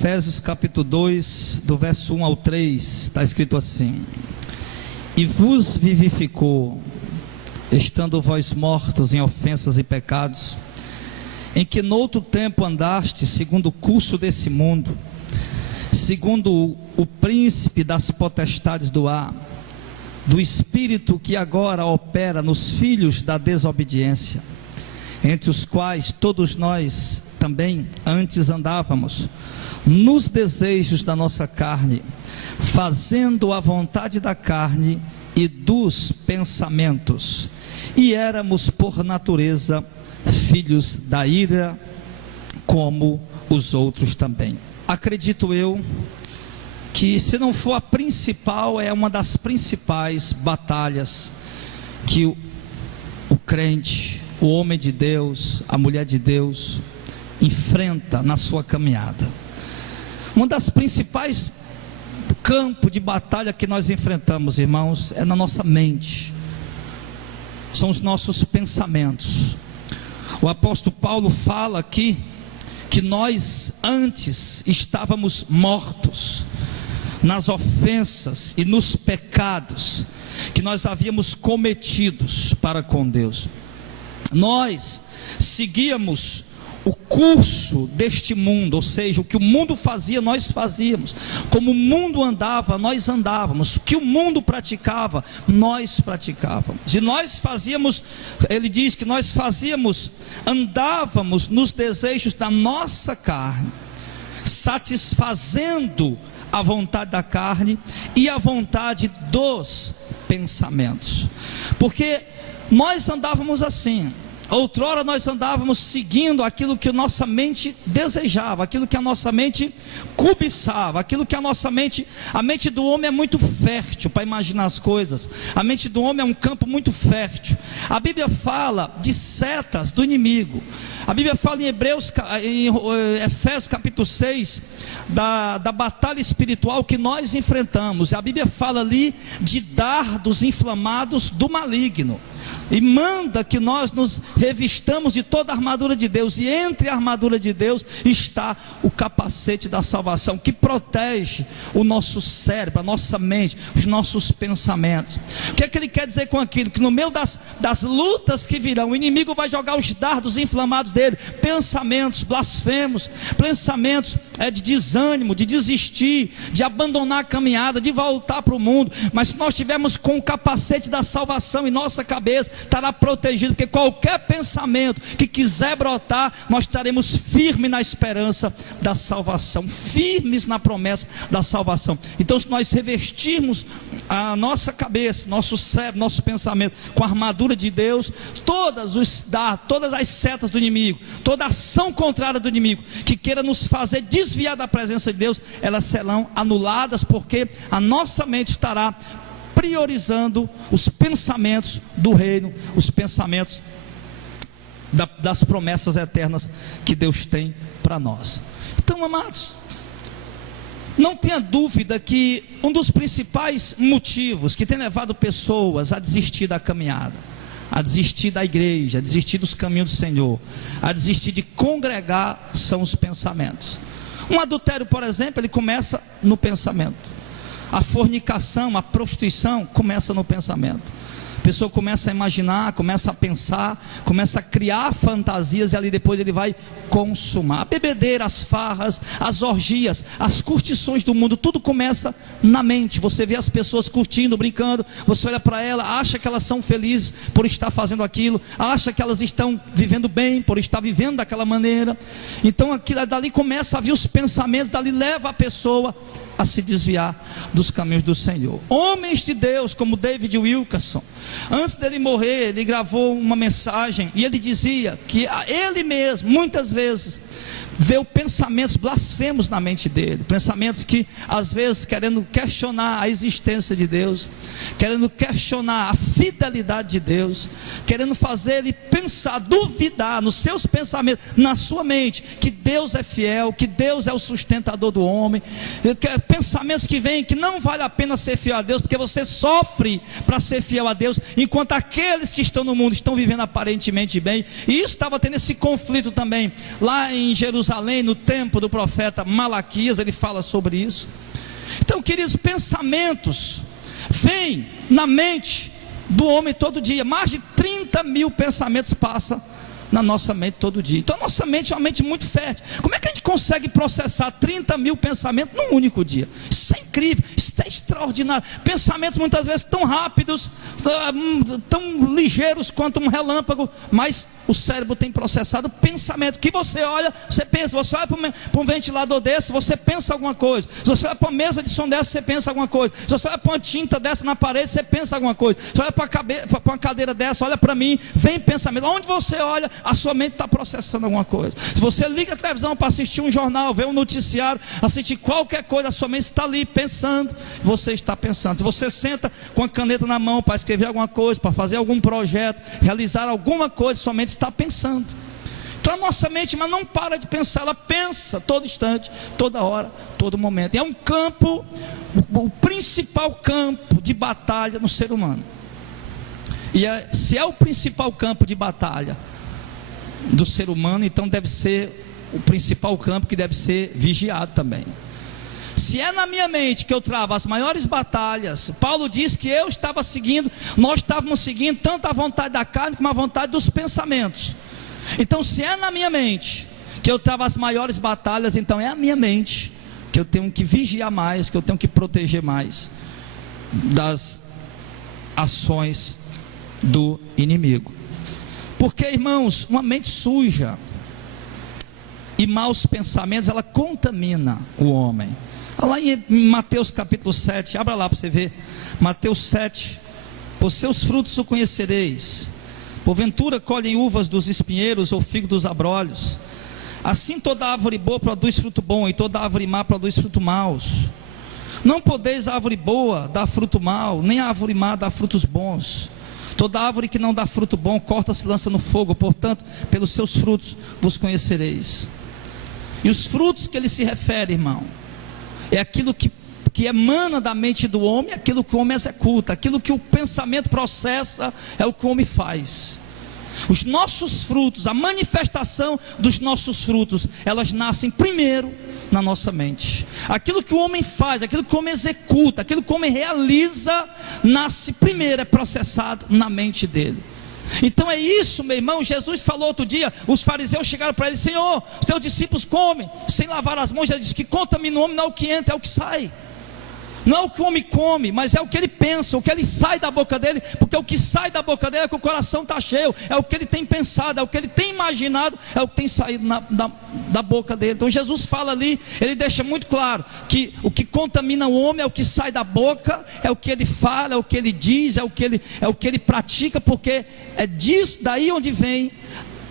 Efésios capítulo 2, do verso 1 ao 3, está escrito assim: E vos vivificou, estando vós mortos em ofensas e pecados, em que noutro tempo andaste segundo o curso desse mundo, segundo o príncipe das potestades do ar, do espírito que agora opera nos filhos da desobediência, entre os quais todos nós também antes andávamos, nos desejos da nossa carne, fazendo a vontade da carne e dos pensamentos, e éramos por natureza filhos da ira, como os outros também. Acredito eu que, se não for a principal, é uma das principais batalhas que o crente, o homem de Deus, a mulher de Deus enfrenta na sua caminhada. Uma das principais campos de batalha que nós enfrentamos, irmãos, é na nossa mente, são os nossos pensamentos. O apóstolo Paulo fala aqui que nós antes estávamos mortos nas ofensas e nos pecados que nós havíamos cometidos para com Deus. Nós seguíamos o curso deste mundo, ou seja, o que o mundo fazia, nós fazíamos. Como o mundo andava, nós andávamos. O que o mundo praticava, nós praticávamos. E nós fazíamos, ele diz que nós fazíamos, andávamos nos desejos da nossa carne, satisfazendo a vontade da carne e a vontade dos pensamentos. Porque nós andávamos assim. Outrora nós andávamos seguindo aquilo que a nossa mente desejava, aquilo que a nossa mente cobiçava, aquilo que a mente do homem é muito fértil para imaginar as coisas. A mente do homem é um campo muito fértil. A Bíblia fala de setas do inimigo. A Bíblia fala em Efésios capítulo 6, da batalha espiritual que nós enfrentamos. A Bíblia fala ali de dardos inflamados do maligno, e manda que nós nos revistamos de toda a armadura de Deus, e entre a armadura de Deus está o capacete da salvação, que protege o nosso cérebro, a nossa mente, os nossos pensamentos. O que é que ele quer dizer com aquilo? Que no meio das lutas que virão, o inimigo vai jogar os dardos inflamados dele, pensamentos blasfemos, pensamentos de desânimo, de desistir, de abandonar a caminhada, de voltar para o mundo. Mas se nós estivermos com o capacete da salvação em nossa cabeça, estará protegido, porque qualquer pensamento que quiser brotar, nós estaremos firmes na esperança da salvação, firmes na promessa da salvação. Então, se nós revestirmos a nossa cabeça, nosso cérebro, nosso pensamento com a armadura de Deus, todas as setas do inimigo, toda ação contrária do inimigo que queira nos fazer desviar da presença de Deus, elas serão anuladas, porque a nossa mente estará priorizando os pensamentos do reino, os pensamentos das promessas eternas que Deus tem para nós. Então, amados, não tenha dúvida que um dos principais motivos que tem levado pessoas a desistir da caminhada, a desistir da igreja, a desistir dos caminhos do Senhor, a desistir de congregar, são os pensamentos. Um adultério, por exemplo, ele começa no pensamento. A fornicação, a prostituição começa no pensamento. A pessoa começa a imaginar, começa a pensar, começa a criar fantasias, e ali depois ele vai consumar. A bebedeira, as farras, as orgias, as curtições do mundo, tudo começa na mente. Você vê as pessoas curtindo, brincando, você olha para ela, acha que elas são felizes por estar fazendo aquilo, acha que elas estão vivendo bem por estar vivendo daquela maneira. Então dali começa a vir os pensamentos, dali leva a pessoa a se desviar dos caminhos do Senhor. Homens de Deus como David Wilkerson, antes dele morrer, ele gravou uma mensagem e ele dizia que ele mesmo, muitas vezes, vê pensamentos blasfemos na mente dele, pensamentos que às vezes querendo questionar a existência de Deus, querendo questionar a fidelidade de Deus, querendo fazer ele pensar, duvidar nos seus pensamentos, na sua mente, que Deus é fiel, que Deus é o sustentador do homem. Pensamentos que vêm que não vale a pena ser fiel a Deus, porque você sofre para ser fiel a Deus, enquanto aqueles que estão no mundo estão vivendo aparentemente bem. E isso estava tendo esse conflito também lá em Jerusalém, Jerusalém no tempo do profeta Malaquias, ele fala sobre isso. Então, queridos, pensamentos vêm na mente do homem todo dia. Mais de 30 mil pensamentos passam na nossa mente todo dia. Então a nossa mente é uma mente muito fértil. Como é que a gente consegue processar 30 mil pensamentos num único dia? Isso é incrível, isso é extraordinário. Pensamentos muitas vezes tão rápidos, tão ligeiros quanto um relâmpago, mas o cérebro tem processado pensamento. Que você olha, você pensa. Você olha para um ventilador desse, você pensa alguma coisa. Se você olha para uma mesa de som dessa, você pensa alguma coisa. Se você olha para uma tinta dessa na parede, você pensa alguma coisa. Se você olha para uma cadeira dessa, olha para mim, vem pensamento. Onde você olha, a sua mente está processando alguma coisa. Se você liga a televisão para assistir um jornal, ver um noticiário, assistir qualquer coisa, a sua mente está ali pensando, você está pensando. Se você senta com a caneta na mão para escrever alguma coisa, para fazer algum projeto, realizar alguma coisa, sua mente está pensando. Então a nossa mente, mas não para de pensar, ela pensa todo instante, toda hora, todo momento. É um campo, o principal campo de batalha no ser humano. E se é o principal campo de batalha do ser humano, então deve ser o principal campo que deve ser vigiado também. Se é na minha mente que eu travo as maiores batalhas, Paulo diz que nós estávamos seguindo tanto a vontade da carne como a vontade dos pensamentos. Então se é na minha mente que eu travo as maiores batalhas, então é a minha mente que eu tenho que vigiar mais, que eu tenho que proteger mais das ações do inimigo. Porque, irmãos, uma mente suja e maus pensamentos, ela contamina o homem. Lá em Mateus capítulo 7, abra lá para você ver. Mateus 7, por seus frutos o conhecereis. Porventura colhem uvas dos espinheiros ou figo dos abrolhos. Assim toda árvore boa produz fruto bom, e toda árvore má produz fruto maus. Não podeis a árvore boa dar fruto mau, nem a árvore má dar frutos bons. Toda árvore que não dá fruto bom, corta-se e lança no fogo. Portanto, pelos seus frutos vos conhecereis. E os frutos que ele se refere, irmão, é aquilo que emana da mente do homem, aquilo que o homem executa, aquilo que o pensamento processa, é o que o homem faz. Os nossos frutos, a manifestação dos nossos frutos, elas nascem primeiro na nossa mente. Aquilo que o homem faz, aquilo que o homem executa, aquilo que o homem realiza, nasce primeiro, é processado na mente dele. Então é isso, meu irmão. Jesus falou outro dia, os fariseus chegaram para ele: Senhor, os teus discípulos comem sem lavar as mãos. Ele disse que contamina o homem, não é o que entra, é o que sai. Não é o que o homem come, mas é o que ele pensa, o que ele sai da boca dele. Porque o que sai da boca dele é que o coração está cheio, é o que ele tem pensado, é o que ele tem imaginado, é o que tem saído da boca dele. Então Jesus fala ali, ele deixa muito claro que o que contamina o homem é o que sai da boca, é o que ele fala, é o que ele diz, é o que ele pratica. Porque é disso, daí onde vem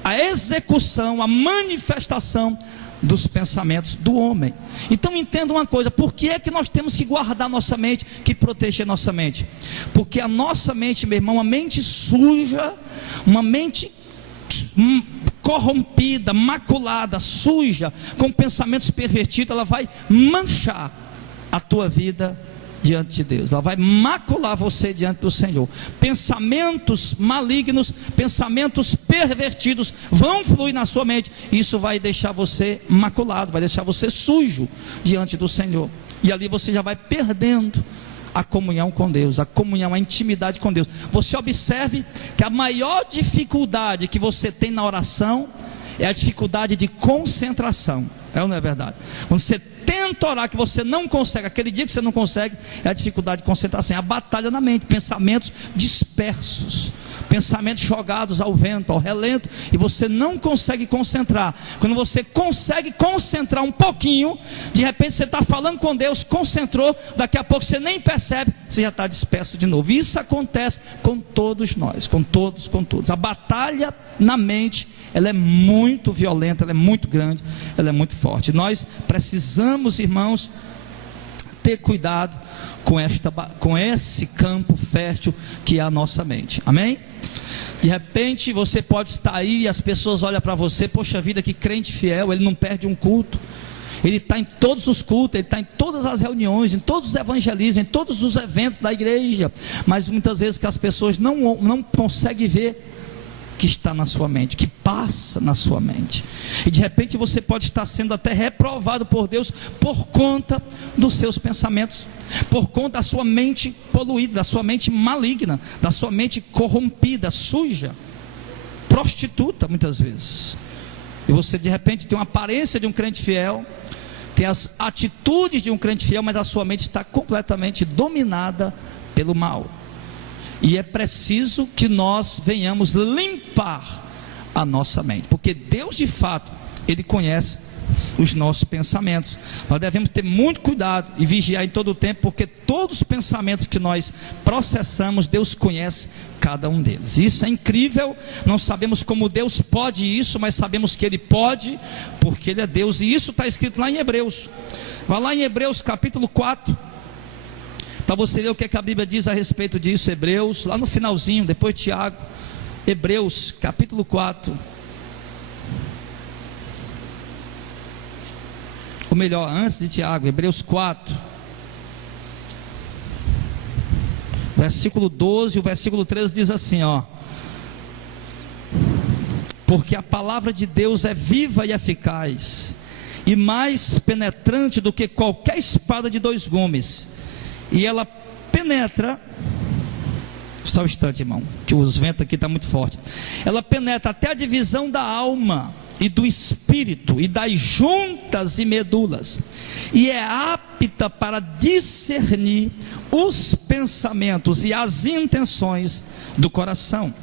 a execução, a manifestação dos pensamentos do homem. Então entenda uma coisa: por que é que nós temos que guardar nossa mente, que proteger nossa mente? Porque a nossa mente, meu irmão, uma mente suja, uma mente corrompida, maculada, suja, com pensamentos pervertidos, ela vai manchar a tua vida diante de Deus, ela vai macular você diante do Senhor. Pensamentos malignos, pensamentos pervertidos vão fluir na sua mente, e isso vai deixar você maculado, vai deixar você sujo diante do Senhor, e ali você já vai perdendo a comunhão com Deus, a comunhão, a intimidade com Deus. Você observe que a maior dificuldade que você tem na oração é a dificuldade de concentração. É ou não é verdade? Quando você tenta orar, que você não consegue, aquele dia que você não consegue, é a dificuldade de concentração, é a batalha na mente, pensamentos dispersos, pensamentos jogados ao vento, ao relento, e você não consegue concentrar. Quando você consegue concentrar um pouquinho, de repente você está falando com Deus, concentrou, daqui a pouco você nem percebe, você já está disperso de novo. Isso acontece com todos nós, com todos. A batalha na mente, ela é muito violenta, ela é muito grande, ela é muito forte. Nós precisamos, irmãos, ter cuidado com esse campo fértil que é a nossa mente. Amém? De repente você pode estar aí e as pessoas olham para você: poxa vida, que crente fiel, ele não perde um culto, ele está em todos os cultos, ele está em todas as reuniões, em todos os evangelismos, em todos os eventos da igreja. Mas muitas vezes que as pessoas não conseguem ver que está na sua mente, que passa na sua mente. E de repente você pode estar sendo até reprovado por Deus por conta dos seus pensamentos, por conta da sua mente poluída, da sua mente maligna, da sua mente corrompida, suja, prostituta muitas vezes. E você de repente tem uma aparência de um crente fiel, tem as atitudes de um crente fiel, mas a sua mente está completamente dominada pelo mal. E é preciso que nós venhamos limpar a nossa mente, porque Deus de fato, Ele conhece os nossos pensamentos. Nós devemos ter muito cuidado e vigiar em todo o tempo, porque todos os pensamentos que nós processamos, Deus conhece cada um deles. Isso é incrível, não sabemos como Deus pode isso, mas sabemos que Ele pode, porque Ele é Deus, e isso está escrito lá em Hebreus. Vai lá em Hebreus capítulo 4, para você ver o que a Bíblia diz a respeito disso. Hebreus, lá no finalzinho, depois Tiago. Hebreus capítulo 4, ou melhor, antes de Tiago, Hebreus 4, versículo 12, o versículo 13 diz assim, ó: porque a palavra de Deus é viva e eficaz, e mais penetrante do que qualquer espada de 2 gumes, e ela penetra, só um instante, irmão, que os ventos aqui estão muito fortes. Ela penetra até a divisão da alma e do espírito, e das juntas e medulas, e é apta para discernir os pensamentos e as intenções do coração.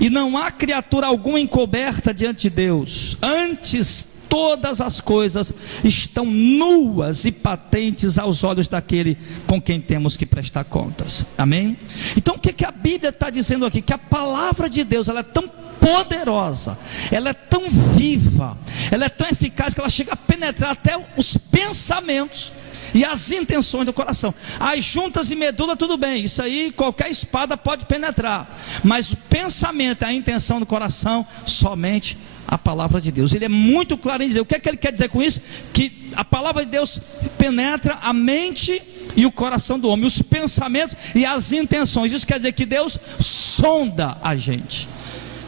E não há criatura alguma encoberta diante de Deus, antes todas as coisas estão nuas e patentes aos olhos daquele com quem temos que prestar contas. Amém? Então o que a Bíblia está dizendo aqui? Que a palavra de Deus, ela é tão poderosa, ela é tão viva, ela é tão eficaz, que ela chega a penetrar até os pensamentos e as intenções do coração. As juntas e medula, tudo bem, isso aí qualquer espada pode penetrar, mas o pensamento, a intenção do coração, somente a palavra de Deus. Ele é muito claro em dizer, o que é que ele quer dizer com isso? Que a palavra de Deus penetra a mente e o coração do homem, os pensamentos e as intenções. Isso quer dizer que Deus sonda a gente,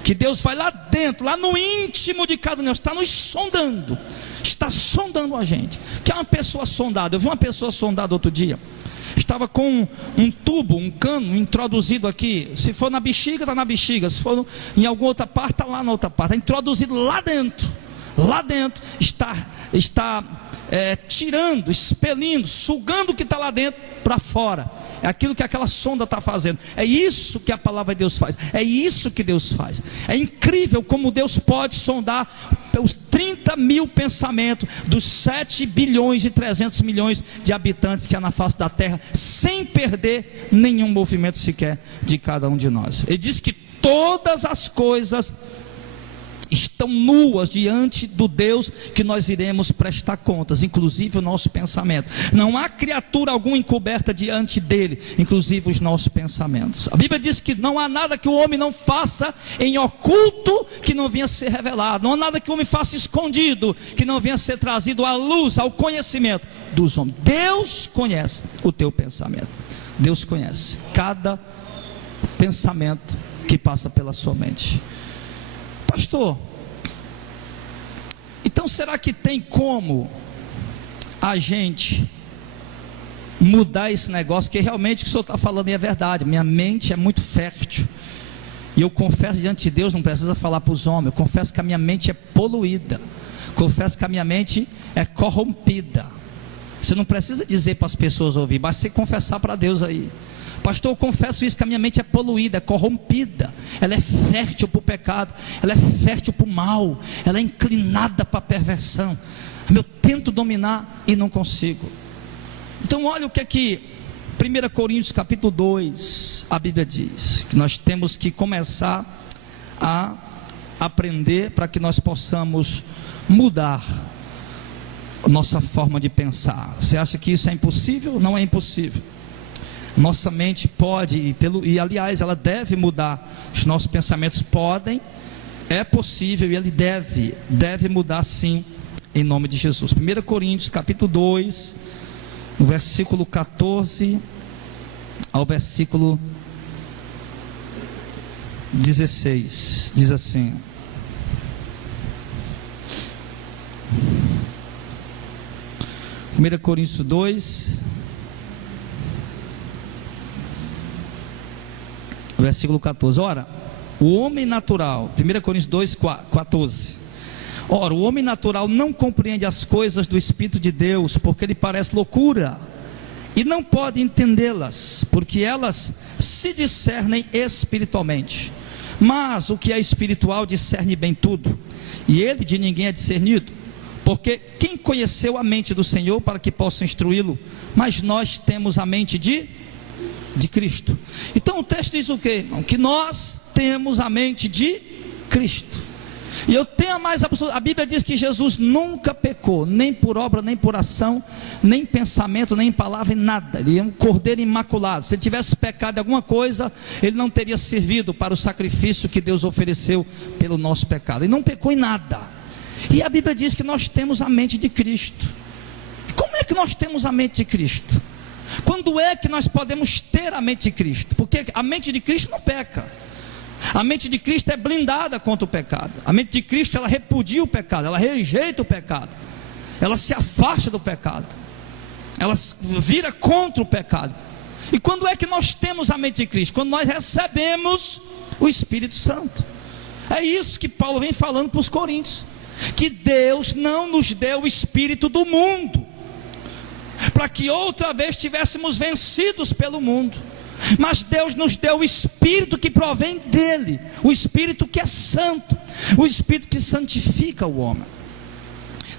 que Deus vai lá dentro, lá no íntimo de cada um, está nos sondando, está sondando a gente. Que é uma pessoa sondada? Eu vi uma pessoa sondada outro dia, estava com um tubo, um cano introduzido aqui. Se for na bexiga, está na bexiga, se for em alguma outra parte, está lá na outra parte, está introduzido lá dentro, está tirando, expelindo, sugando o que está lá dentro para fora. É aquilo que aquela sonda está fazendo. É isso que a palavra de Deus faz. É isso que Deus faz. É incrível como Deus pode sondar os 30 mil pensamentos dos 7 bilhões e 300 milhões de habitantes que há na face da terra, sem perder nenhum movimento sequer de cada um de nós. Ele diz que todas as coisas estão nuas diante do Deus que nós iremos prestar contas, inclusive o nosso pensamento. Não há criatura alguma encoberta diante dele, inclusive os nossos pensamentos. A Bíblia diz que não há nada que o homem não faça em oculto que não venha a ser revelado. Não há nada que o homem faça escondido que não venha a ser trazido à luz, ao conhecimento dos homens. Deus conhece o teu pensamento. Deus conhece cada pensamento que passa pela sua mente. Pastor, então será que tem como a gente mudar esse negócio? Que realmente o que o senhor está falando é verdade. Minha mente é muito fértil, e eu confesso diante de Deus, não precisa falar para os homens, eu confesso que a minha mente é poluída, confesso que a minha mente é corrompida. Você não precisa dizer para as pessoas ouvir, basta você confessar para Deus aí. Pastor, eu confesso isso, que a minha mente é poluída, é corrompida, ela é fértil para o pecado, ela é fértil para o mal, ela é inclinada para a perversão. Eu tento dominar e não consigo. Então olha o que é que 1 Coríntios capítulo 2, a Bíblia diz, que nós temos que começar a aprender para que nós possamos mudar a nossa forma de pensar. Você acha que isso é impossível? Não é impossível. Nossa mente pode, e aliás, ela deve mudar. Os nossos pensamentos podem, é possível, e ele deve mudar sim, em nome de Jesus. 1 Coríntios capítulo 2, no versículo 14 ao versículo 16, diz assim: Primeira Coríntios 2, versículo 14. Ora, o homem natural, 1 Coríntios 2, 14. Ora, o homem natural não compreende as coisas do Espírito de Deus, porque lhe parece loucura, e não pode entendê-las, porque elas se discernem espiritualmente. Mas o que é espiritual discerne bem tudo, e ele de ninguém é discernido, porque quem conheceu a mente do Senhor para que possa instruí-lo? Mas nós temos a mente de Cristo. Então o texto diz o quê, irmão? Que nós temos a mente de Cristo. E eu tenho a mais absoluta. A Bíblia diz que Jesus nunca pecou, nem por obra, nem por ação, nem pensamento, nem palavra, em nada. Ele é um cordeiro imaculado. Se ele tivesse pecado em alguma coisa, ele não teria servido para o sacrifício que Deus ofereceu pelo nosso pecado. Ele não pecou em nada. E a Bíblia diz que nós temos a mente de Cristo. E como é que nós temos a mente de Cristo? Quando é que nós podemos ter a mente de Cristo? Porque a mente de Cristo não peca. A mente de Cristo é blindada contra o pecado. A mente de Cristo, ela repudia o pecado, ela rejeita o pecado, ela se afasta do pecado, ela vira contra o pecado. E quando é que nós temos a mente de Cristo? Quando nós recebemos o Espírito Santo. É isso que Paulo vem falando para os coríntios, que Deus não nos deu o espírito do mundo, para que outra vez estivéssemos vencidos pelo mundo, mas Deus nos deu o Espírito que provém dele, o Espírito que é santo, o Espírito que santifica o homem.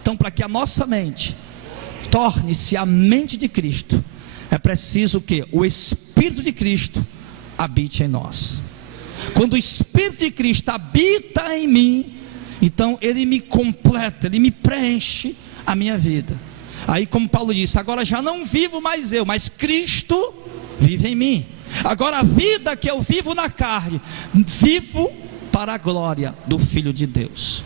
Então, para que a nossa mente torne-se a mente de Cristo, é preciso que o Espírito de Cristo habite em nós. Quando o Espírito de Cristo habita em mim, então ele me completa, ele me preenche a minha vida. Aí, como Paulo disse, agora já não vivo mais eu, mas Cristo vive em mim. Agora a vida que eu vivo na carne, vivo para a glória do Filho de Deus.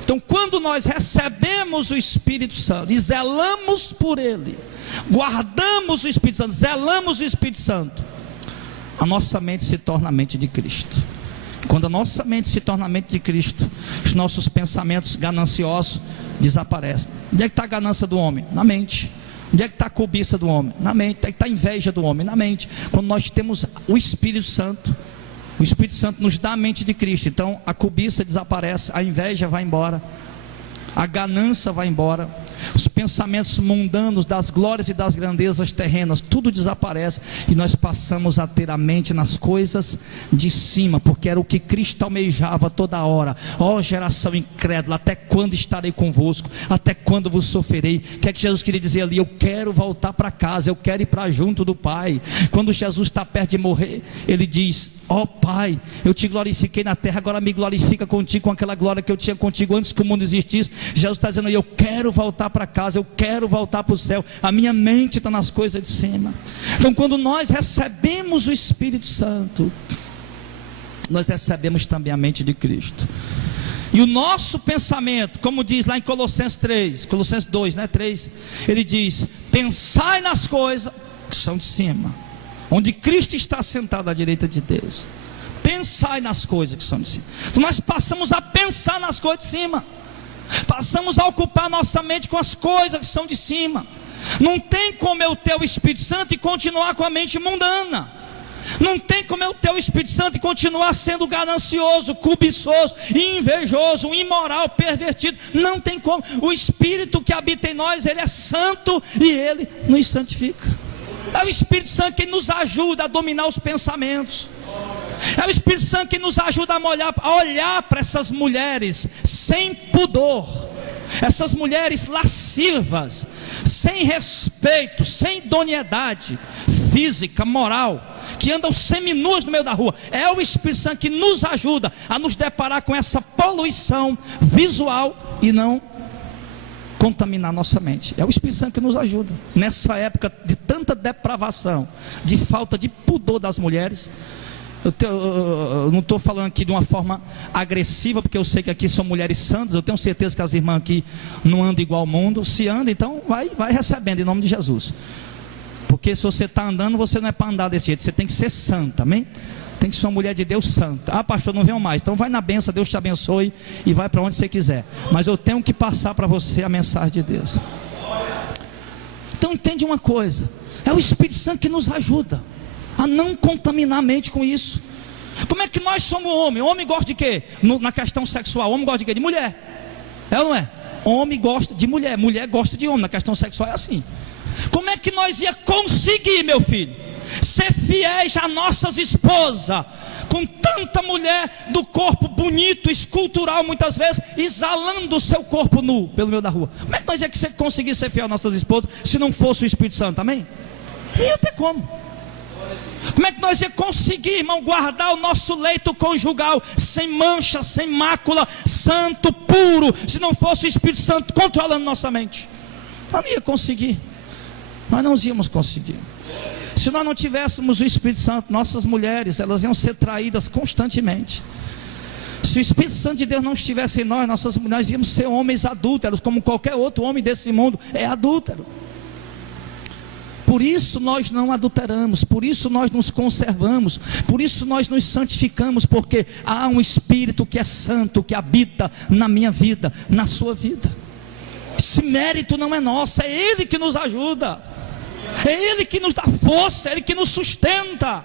Então, quando nós recebemos o Espírito Santo e zelamos por ele, guardamos o Espírito Santo, zelamos o Espírito Santo, a nossa mente se torna a mente de Cristo. Quando a nossa mente se torna a mente de Cristo, os nossos pensamentos gananciosos desaparecem. Onde é que está a ganância do homem? Na mente. Onde é que está a cobiça do homem? Na mente. Onde é que está a inveja do homem? Na mente. Quando nós temos o Espírito Santo, o Espírito Santo nos dá a mente de Cristo. Então a cobiça desaparece, a inveja vai embora, a ganância vai embora, os pensamentos mundanos das glórias e das grandezas terrenas, tudo desaparece, e nós passamos a ter a mente nas coisas de cima, porque era o que Cristo almejava toda hora. Ó geração incrédula, até quando estarei convosco? Até quando vos sofrerei? O que é que Jesus queria dizer ali? Eu quero voltar para casa, eu quero ir para junto do Pai. Quando Jesus está perto de morrer, ele diz: ó Pai, eu te glorifiquei na terra, agora me glorifica contigo com aquela glória que eu tinha contigo antes que o mundo existisse. Jesus está dizendo: eu quero voltar para casa, eu quero voltar para o céu, a minha mente está nas coisas de cima. Então, quando nós recebemos o Espírito Santo, nós recebemos também a mente de Cristo. E o nosso pensamento, como diz lá em Colossenses 2, 3, ele diz: pensai nas coisas que são de cima, onde Cristo está sentado à direita de Deus. Pensai nas coisas que são de cima. Então nós passamos a pensar nas coisas de cima, passamos a ocupar nossa mente com as coisas que são de cima. Não tem como eu ter o Espírito Santo e continuar com a mente mundana. Não tem como eu ter o Espírito Santo e continuar sendo ganancioso, cobiçoso, invejoso, imoral, pervertido. Não tem como. O Espírito que habita em nós, ele é santo e ele nos santifica. É o Espírito Santo que nos ajuda a dominar os pensamentos. É o Espírito Santo que nos ajuda a olhar para essas mulheres sem pudor, essas mulheres lascivas, sem respeito, sem idoneidade física, moral, que andam seminuas no meio da rua. É o Espírito Santo que nos ajuda a nos deparar com essa poluição visual e não contaminar nossa mente. É o Espírito Santo que nos ajuda. Nessa época de tanta depravação, de falta de pudor das mulheres, eu não estou falando aqui de uma forma agressiva, porque eu sei que aqui são mulheres santas. Eu tenho certeza que as irmãs aqui não andam igual ao mundo. Se anda, então vai recebendo em nome de Jesus. Porque se você está andando, você não é para andar desse jeito, você tem que ser santa, amém? Tem que ser uma mulher de Deus santa. Ah, pastor, não venho mais. Então vai na benção, Deus te abençoe e vai para onde você quiser. Mas eu tenho que passar para você a mensagem de Deus. Então entende uma coisa: é o Espírito Santo que nos ajuda a não contaminar a mente com isso. Como é que nós somos homem? Homem gosta de quê? Na questão sexual, homem gosta de quê? De mulher. É ou não é? Homem gosta de mulher, mulher gosta de homem. Na questão sexual é assim. Como é que nós ia conseguir, meu filho, ser fiéis a nossas esposas, com tanta mulher do corpo bonito, escultural, muitas vezes, exalando o seu corpo nu pelo meio da rua? Como é que nós ia conseguir ser fiel às nossas esposas se não fosse o Espírito Santo, amém? Não ia ter como. Como é que nós ia conseguir, irmão, guardar o nosso leito conjugal sem mancha, sem mácula, santo, puro, se não fosse o Espírito Santo controlando nossa mente? Nós não ia conseguir. Nós não íamos conseguir. Se nós não tivéssemos o Espírito Santo, nossas mulheres, elas iam ser traídas constantemente. Se o Espírito Santo de Deus não estivesse em nós, nós íamos ser homens adúlteros, como qualquer outro homem desse mundo é adúltero. Por isso nós não adulteramos, por isso nós nos conservamos, por isso nós nos santificamos, porque há um Espírito que é santo, que habita na minha vida, na sua vida. Esse mérito não é nosso, é Ele que nos ajuda, é Ele que nos dá força, é Ele que nos sustenta.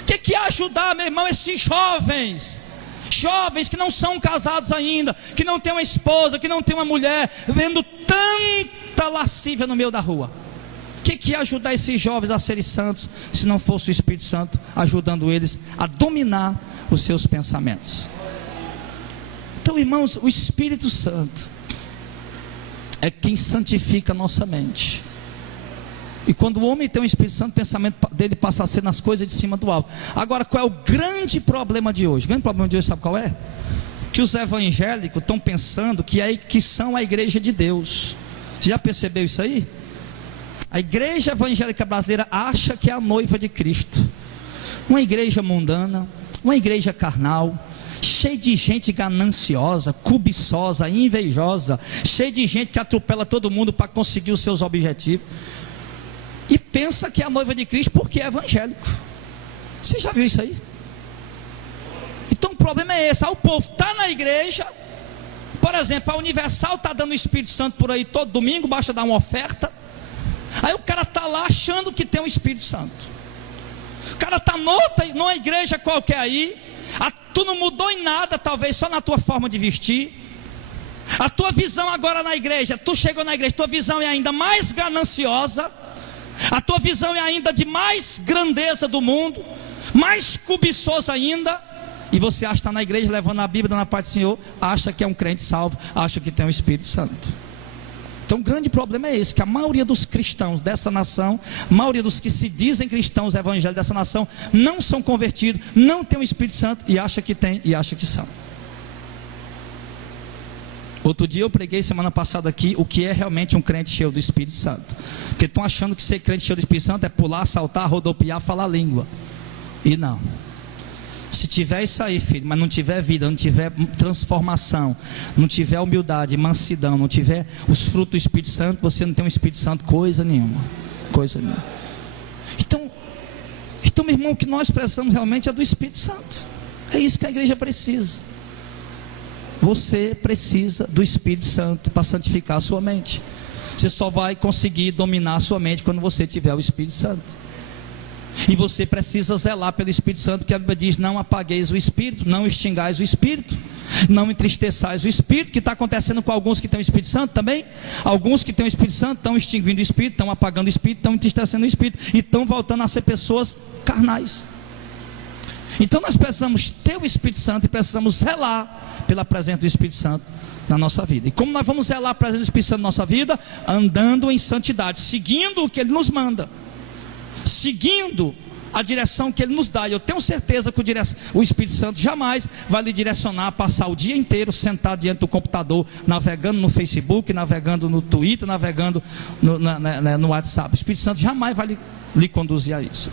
O que é ajudar, meu irmão, esses jovens que não são casados ainda, que não têm uma esposa, que não têm uma mulher, vendo tanta lascívia no meio da rua? O que é ajudar esses jovens a serem santos, se não fosse o Espírito Santo ajudando eles a dominar os seus pensamentos? Então, irmãos, o Espírito Santo é quem santifica a nossa mente. E quando o homem tem o Espírito Santo, o pensamento dele passa a ser nas coisas de cima do alto. Agora, qual é o grande problema de hoje? O grande problema de hoje, sabe qual é? Que os evangélicos estão pensando que são a igreja de Deus. Você já percebeu isso aí? A igreja evangélica brasileira acha que é a noiva de Cristo. Uma igreja mundana, uma igreja carnal, cheia de gente gananciosa, cobiçosa, invejosa, cheia de gente que atropela todo mundo para conseguir os seus objetivos. E pensa que é a noiva de Cristo porque é evangélico. Você já viu isso aí? Então o problema é esse: o povo está na igreja, por exemplo, a Universal está dando o Espírito Santo por aí todo domingo, basta dar uma oferta. Aí o cara está lá achando que tem o Espírito Santo. O cara está numa igreja qualquer aí. Tu não mudou em nada, talvez só na tua forma de vestir. A tua visão agora na igreja, tu chegou na igreja, tua visão é ainda mais gananciosa. A tua visão é ainda de mais grandeza do mundo, mais cobiçosa ainda. E você acha que está na igreja levando a Bíblia, dando a paz do Senhor, acha que é um crente salvo, acha que tem o Espírito Santo. Então o grande problema é esse, que a maioria dos cristãos dessa nação, a maioria dos que se dizem cristãos evangélicos dessa nação, não são convertidos, não tem o Espírito Santo, e acha que tem, e acha que são. Outro dia eu preguei semana passada aqui o que é realmente um crente cheio do Espírito Santo. Porque estão achando que ser crente cheio do Espírito Santo é pular, saltar, rodopiar, falar língua. E não. Se tiver isso aí, filho, mas não tiver vida, não tiver transformação, não tiver humildade, mansidão, não tiver os frutos do Espírito Santo, você não tem o Espírito Santo coisa nenhuma. Coisa nenhuma. Então, meu irmão, o que nós precisamos realmente é do Espírito Santo. É isso que a igreja precisa. Você precisa do Espírito Santo para santificar a sua mente. Você só vai conseguir dominar a sua mente quando você tiver o Espírito Santo. E você precisa zelar pelo Espírito Santo, que a Bíblia diz: não apagueis o Espírito, não extingais o Espírito, não entristeçais o Espírito. Que está acontecendo com alguns que têm o Espírito Santo também. Alguns que têm o Espírito Santo estão extinguindo o Espírito, estão apagando o Espírito, estão entristecendo o Espírito, e estão voltando a ser pessoas carnais. Então nós precisamos ter o Espírito Santo e precisamos zelar pela presença do Espírito Santo na nossa vida. E como nós vamos zelar a presença do Espírito Santo na nossa vida? Andando em santidade, seguindo o que Ele nos manda, seguindo a direção que Ele nos dá. E eu tenho certeza que o Espírito Santo jamais vai lhe direcionar a passar o dia inteiro sentado diante do computador, navegando no Facebook, navegando no Twitter, navegando no WhatsApp. O Espírito Santo jamais vai lhe conduzir a isso.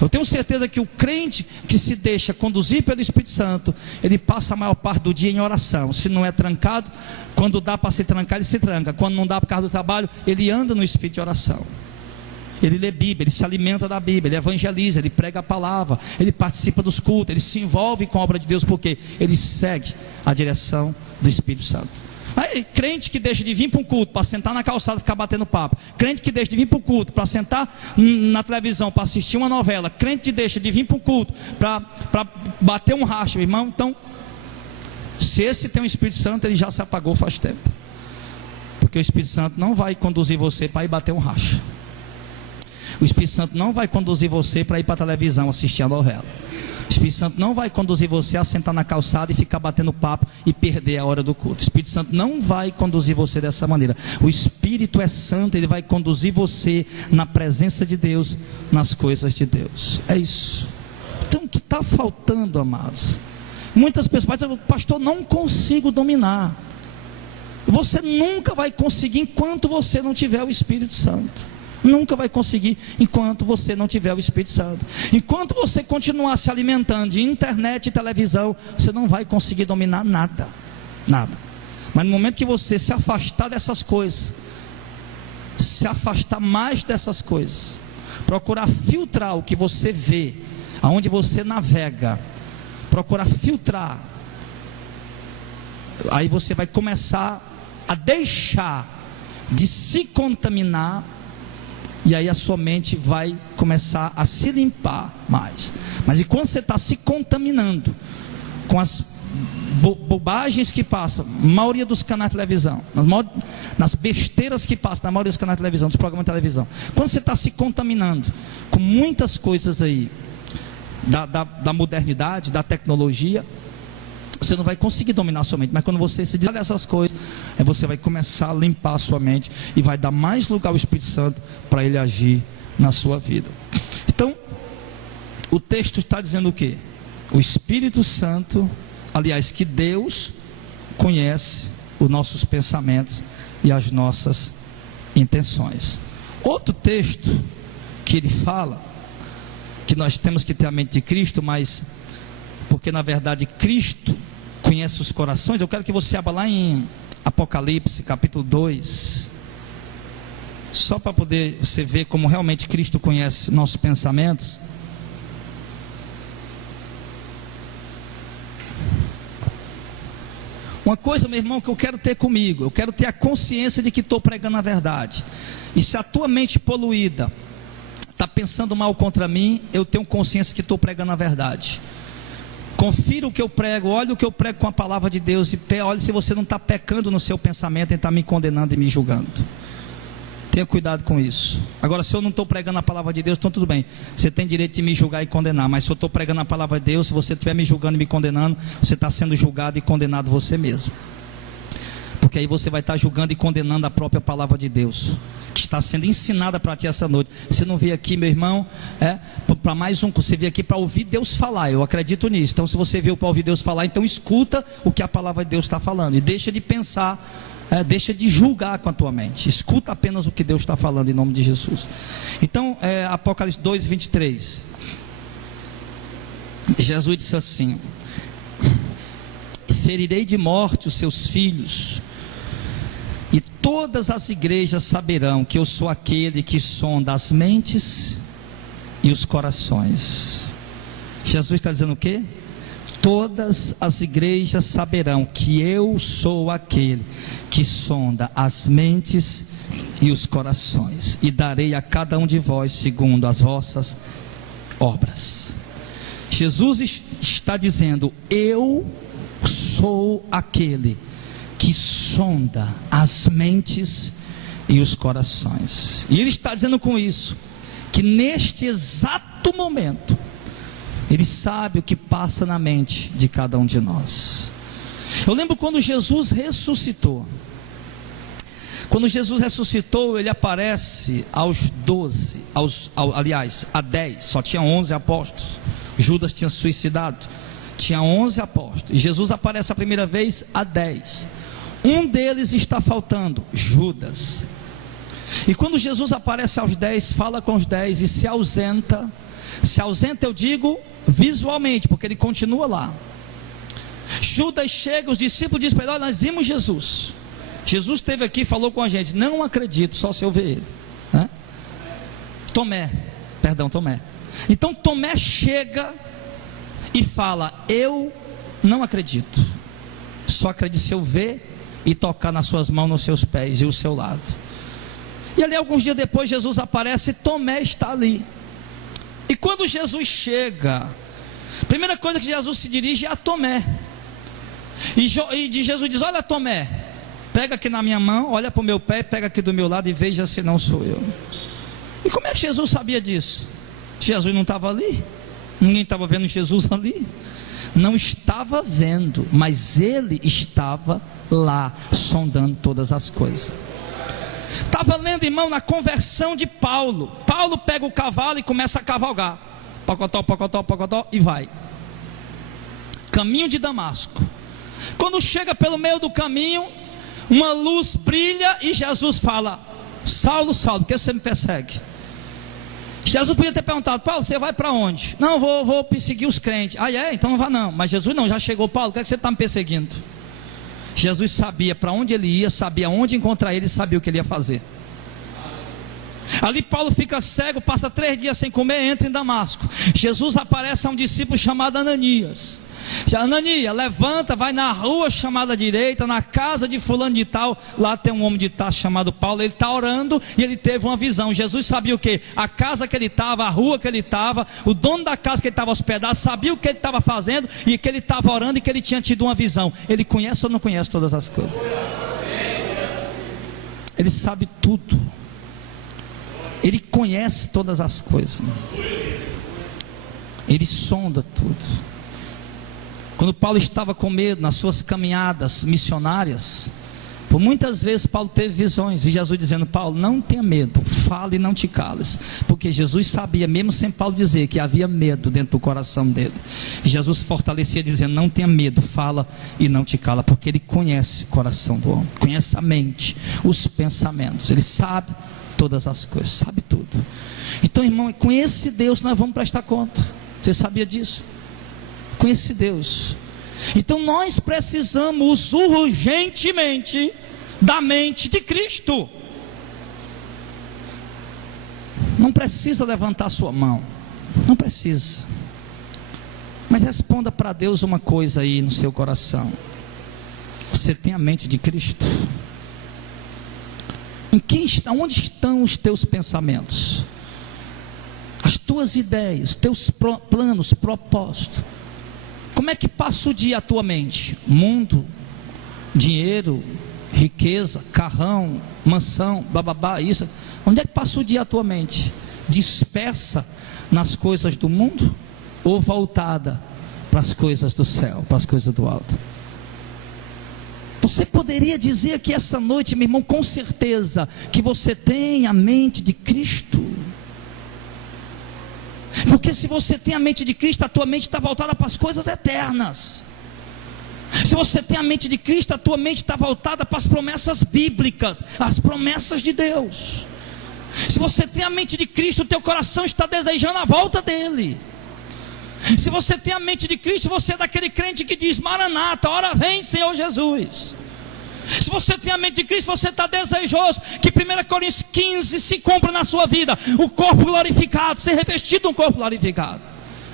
Eu tenho certeza que o crente que se deixa conduzir pelo Espírito Santo, ele passa a maior parte do dia em oração. Se não é trancado, quando dá para se trancar, ele se tranca. Quando não dá por causa do trabalho, ele anda no espírito de oração. ele lê Bíblia, ele se alimenta da Bíblia, ele evangeliza, ele prega a palavra, ele participa dos cultos, ele se envolve com a obra de Deus, porque ele segue a direção do Espírito Santo. Aí, crente que deixa de vir para um culto para sentar na calçada e ficar batendo papo, crente que deixa de vir para o culto para sentar na televisão para assistir uma novela, crente que deixa de vir para um culto para bater um racha, irmão. Então, se esse tem o Espírito Santo, ele já se apagou faz tempo, porque o Espírito Santo não vai conduzir você para ir bater um racha. O Espírito Santo não vai conduzir você para ir para a televisão assistir a novela. O Espírito Santo não vai conduzir você a sentar na calçada e ficar batendo papo e perder a hora do culto. O Espírito Santo não vai conduzir você dessa maneira. O Espírito é santo, ele vai conduzir você na presença de Deus, nas coisas de Deus. É isso. Então o que está faltando, amados? Muitas pessoas, pastor, não consigo dominar. Você nunca vai conseguir enquanto você não tiver o Espírito Santo. Nunca vai conseguir enquanto você não tiver o Espírito Santo. Enquanto você continuar se alimentando de internet e televisão, você não vai conseguir dominar nada. Nada. Mas no momento que você se afastar dessas coisas, se afastar mais dessas coisas, procurar filtrar o que você vê, aonde você navega, procurar filtrar, aí você vai começar a deixar de se contaminar, e aí a sua mente vai começar a se limpar mais. Mas e quando você está se contaminando com as bobagens que passam, na maioria dos canais de televisão, nas besteiras que passam na maioria dos canais de televisão, dos programas de televisão, quando você está se contaminando com muitas coisas aí da modernidade, da tecnologia, você não vai conseguir dominar a sua mente. Mas quando você se desligar dessas coisas, aí você vai começar a limpar a sua mente e vai dar mais lugar ao Espírito Santo para ele agir na sua vida. Então, o texto está dizendo o quê? O Espírito Santo, aliás, que Deus conhece os nossos pensamentos e as nossas intenções. Outro texto que ele fala que nós temos que ter a mente de Cristo, mas porque na verdade Cristo conhece os corações. Eu quero que você abra lá em Apocalipse capítulo 2, só para poder você ver como realmente Cristo conhece nossos pensamentos. Uma coisa, meu irmão, que eu quero ter comigo, eu quero ter a consciência de que estou pregando a verdade. E se a tua mente poluída está pensando mal contra mim, eu tenho consciência que estou pregando a verdade. Confira o que eu prego, olha o que eu prego com a palavra de Deus e olhe se você não está pecando no seu pensamento em estar me condenando e me julgando. Tenha cuidado com isso. Agora, se eu não estou pregando a palavra de Deus, então tudo bem, você tem direito de me julgar e condenar. Mas se eu estou pregando a palavra de Deus, se você estiver me julgando e me condenando, você está sendo julgado e condenado você mesmo. Porque aí você vai estar julgando e condenando a própria palavra de Deus, que está sendo ensinada para ti essa noite. Você não veio aqui, meu irmão, para mais um, você veio aqui para ouvir Deus falar. Eu acredito nisso. Então, se você veio para ouvir Deus falar, então escuta o que a palavra de Deus está falando e deixa de pensar, deixa de julgar com a tua mente. Escuta apenas o que Deus está falando em nome de Jesus. Então, Apocalipse 2, 23. Jesus disse assim: ferirei de morte os seus filhos, e todas as igrejas saberão que eu sou aquele que sonda as mentes e os corações. Jesus está dizendo o quê? Todas as igrejas saberão que eu sou aquele que sonda as mentes e os corações, e darei a cada um de vós segundo as vossas obras. Jesus está dizendo: eu sou aquele que sonda as mentes e os corações. E ele está dizendo com isso que neste exato momento ele sabe o que passa na mente de cada um de nós. Eu lembro quando Jesus ressuscitou. Quando Jesus ressuscitou, ele aparece aos 12, aliás, a 10, só tinha 11 apóstolos. Judas tinha suicidado, tinha 11 apóstolos, e Jesus aparece a primeira vez a 10. Um deles está faltando, Judas. E quando Jesus aparece aos 10, fala com os 10 e se ausenta eu digo visualmente, porque ele continua lá. Judas chega, os discípulos dizem para ele: olha, nós vimos Jesus. Jesus esteve aqui e falou com a gente. Não acredito, só se eu ver ele. Tomé. Então Tomé chega e fala: eu não acredito, só acredito se eu ver e tocar nas suas mãos, nos seus pés e o seu lado. E ali alguns dias depois Jesus aparece e Tomé está ali. E quando Jesus chega, a primeira coisa que Jesus se dirige é a Tomé. E de Jesus diz: olha Tomé, pega aqui na minha mão, olha para o meu pé, pega aqui do meu lado e veja se não sou eu. E como é que Jesus sabia disso? Jesus não estava ali, ninguém estava vendo Jesus ali. Não estava vendo, mas ele estava lá, sondando todas as coisas. Estava lendo, irmão, na conversão de Paulo. Paulo pega o cavalo e começa a cavalgar, pocotó, pocotó, pocotó, e vai. Caminho de Damasco. Quando chega pelo meio do caminho, uma luz brilha e Jesus fala: Saulo, Saulo, por que você me persegue? Jesus podia ter perguntado: Paulo, você vai para onde? Não, vou perseguir os crentes. Ah, então não vá não. Mas Jesus não, já chegou. Paulo, por que você está me perseguindo? Jesus sabia para onde ele ia, sabia onde encontrar ele, sabia o que ele ia fazer. Ali Paulo fica cego, passa 3 dias sem comer, entra em Damasco. Jesus aparece a um discípulo chamado Ananias. Ananias, levanta, vai na rua chamada direita, na casa de fulano de tal. Lá tem um homem de Tarso chamado Paulo. Ele está orando e ele teve uma visão. Jesus sabia o que? A casa que ele estava, a rua que ele estava, o dono da casa que ele estava hospedado, sabia o que ele estava fazendo e que ele estava orando e que ele tinha tido uma visão. Ele conhece ou não conhece todas as coisas? Ele sabe tudo. Ele conhece todas as coisas. Ele sonda tudo. Quando Paulo estava com medo nas suas caminhadas missionárias, por muitas vezes Paulo teve visões, e Jesus dizendo: Paulo, não tenha medo, fale e não te cales, porque Jesus sabia, mesmo sem Paulo dizer, que havia medo dentro do coração dele. E Jesus fortalecia dizendo: não tenha medo, fala e não te cala, porque ele conhece o coração do homem, conhece a mente, os pensamentos, ele sabe todas as coisas, sabe tudo. Então, irmão, com esse Deus nós vamos prestar conta. Você sabia disso? Com esse Deus. Então nós precisamos urgentemente da mente de Cristo. Não precisa levantar sua mão, não precisa, mas responda para Deus uma coisa aí no seu coração: você tem a mente de Cristo? Onde estão os teus pensamentos, as tuas ideias, teus planos, propósitos? Como é que passa o dia a tua mente? Mundo, dinheiro, riqueza, carrão, mansão, bababá, isso. Onde é que passa o dia a tua mente? Dispersa nas coisas do mundo ou voltada para as coisas do céu, para as coisas do alto? Você poderia dizer aqui essa noite, meu irmão, com certeza, que você tem a mente de Cristo? Porque se você tem a mente de Cristo, a tua mente está voltada para as coisas eternas. Se você tem a mente de Cristo, a tua mente está voltada para as promessas bíblicas, as promessas de Deus. Se você tem a mente de Cristo, o teu coração está desejando a volta dele. Se você tem a mente de Cristo, você é daquele crente que diz: Maranata, ora vem, Senhor Jesus. Se você tem a mente de Cristo, você está desejoso que 1 Coríntios 15 se cumpra na sua vida, o corpo glorificado, ser revestido de um corpo glorificado.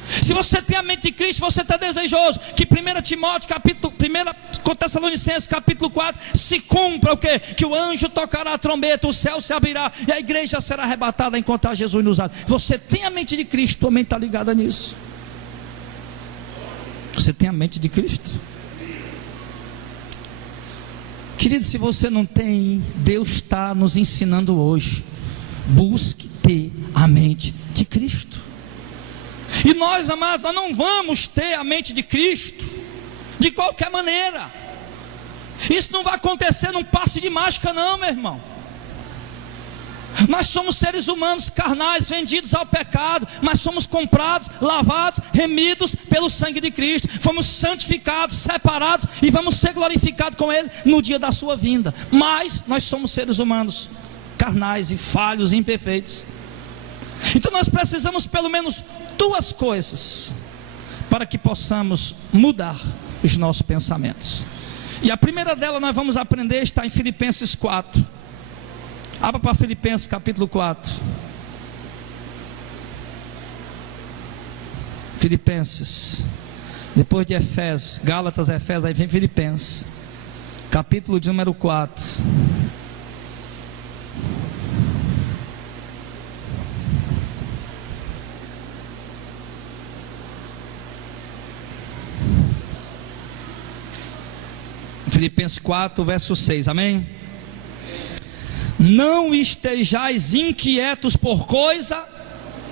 Se você tem a mente de Cristo, você está desejoso que 1 Timóteo, 1 Tessalonicenses capítulo 4 se cumpra o quê? Que o anjo tocará a trombeta, o céu se abrirá e a igreja será arrebatada a encontrar Jesus nos ares. Você tem a mente de Cristo, tua mente está ligada nisso. Você tem a mente de Cristo? Querido, se você não tem, Deus está nos ensinando hoje: busque ter a mente de Cristo. E nós, amados, nós não vamos ter a mente de Cristo de qualquer maneira. Isso não vai acontecer num passe de mágica não, meu irmão. Nós somos seres humanos carnais, vendidos ao pecado, mas somos comprados, lavados, remidos pelo sangue de Cristo. Fomos santificados, separados e vamos ser glorificados com Ele no dia da sua vinda. Mas nós somos seres humanos carnais e falhos e imperfeitos. Então nós precisamos pelo menos 2 coisas para que possamos mudar os nossos pensamentos. E a primeira delas nós vamos aprender, está em Filipenses 4. Abra para Filipenses capítulo 4. Filipenses, depois de Efésios, Gálatas, Efésios, aí vem Filipenses, capítulo de número 4. Filipenses 4, verso 6, amém? Não estejais inquietos por coisa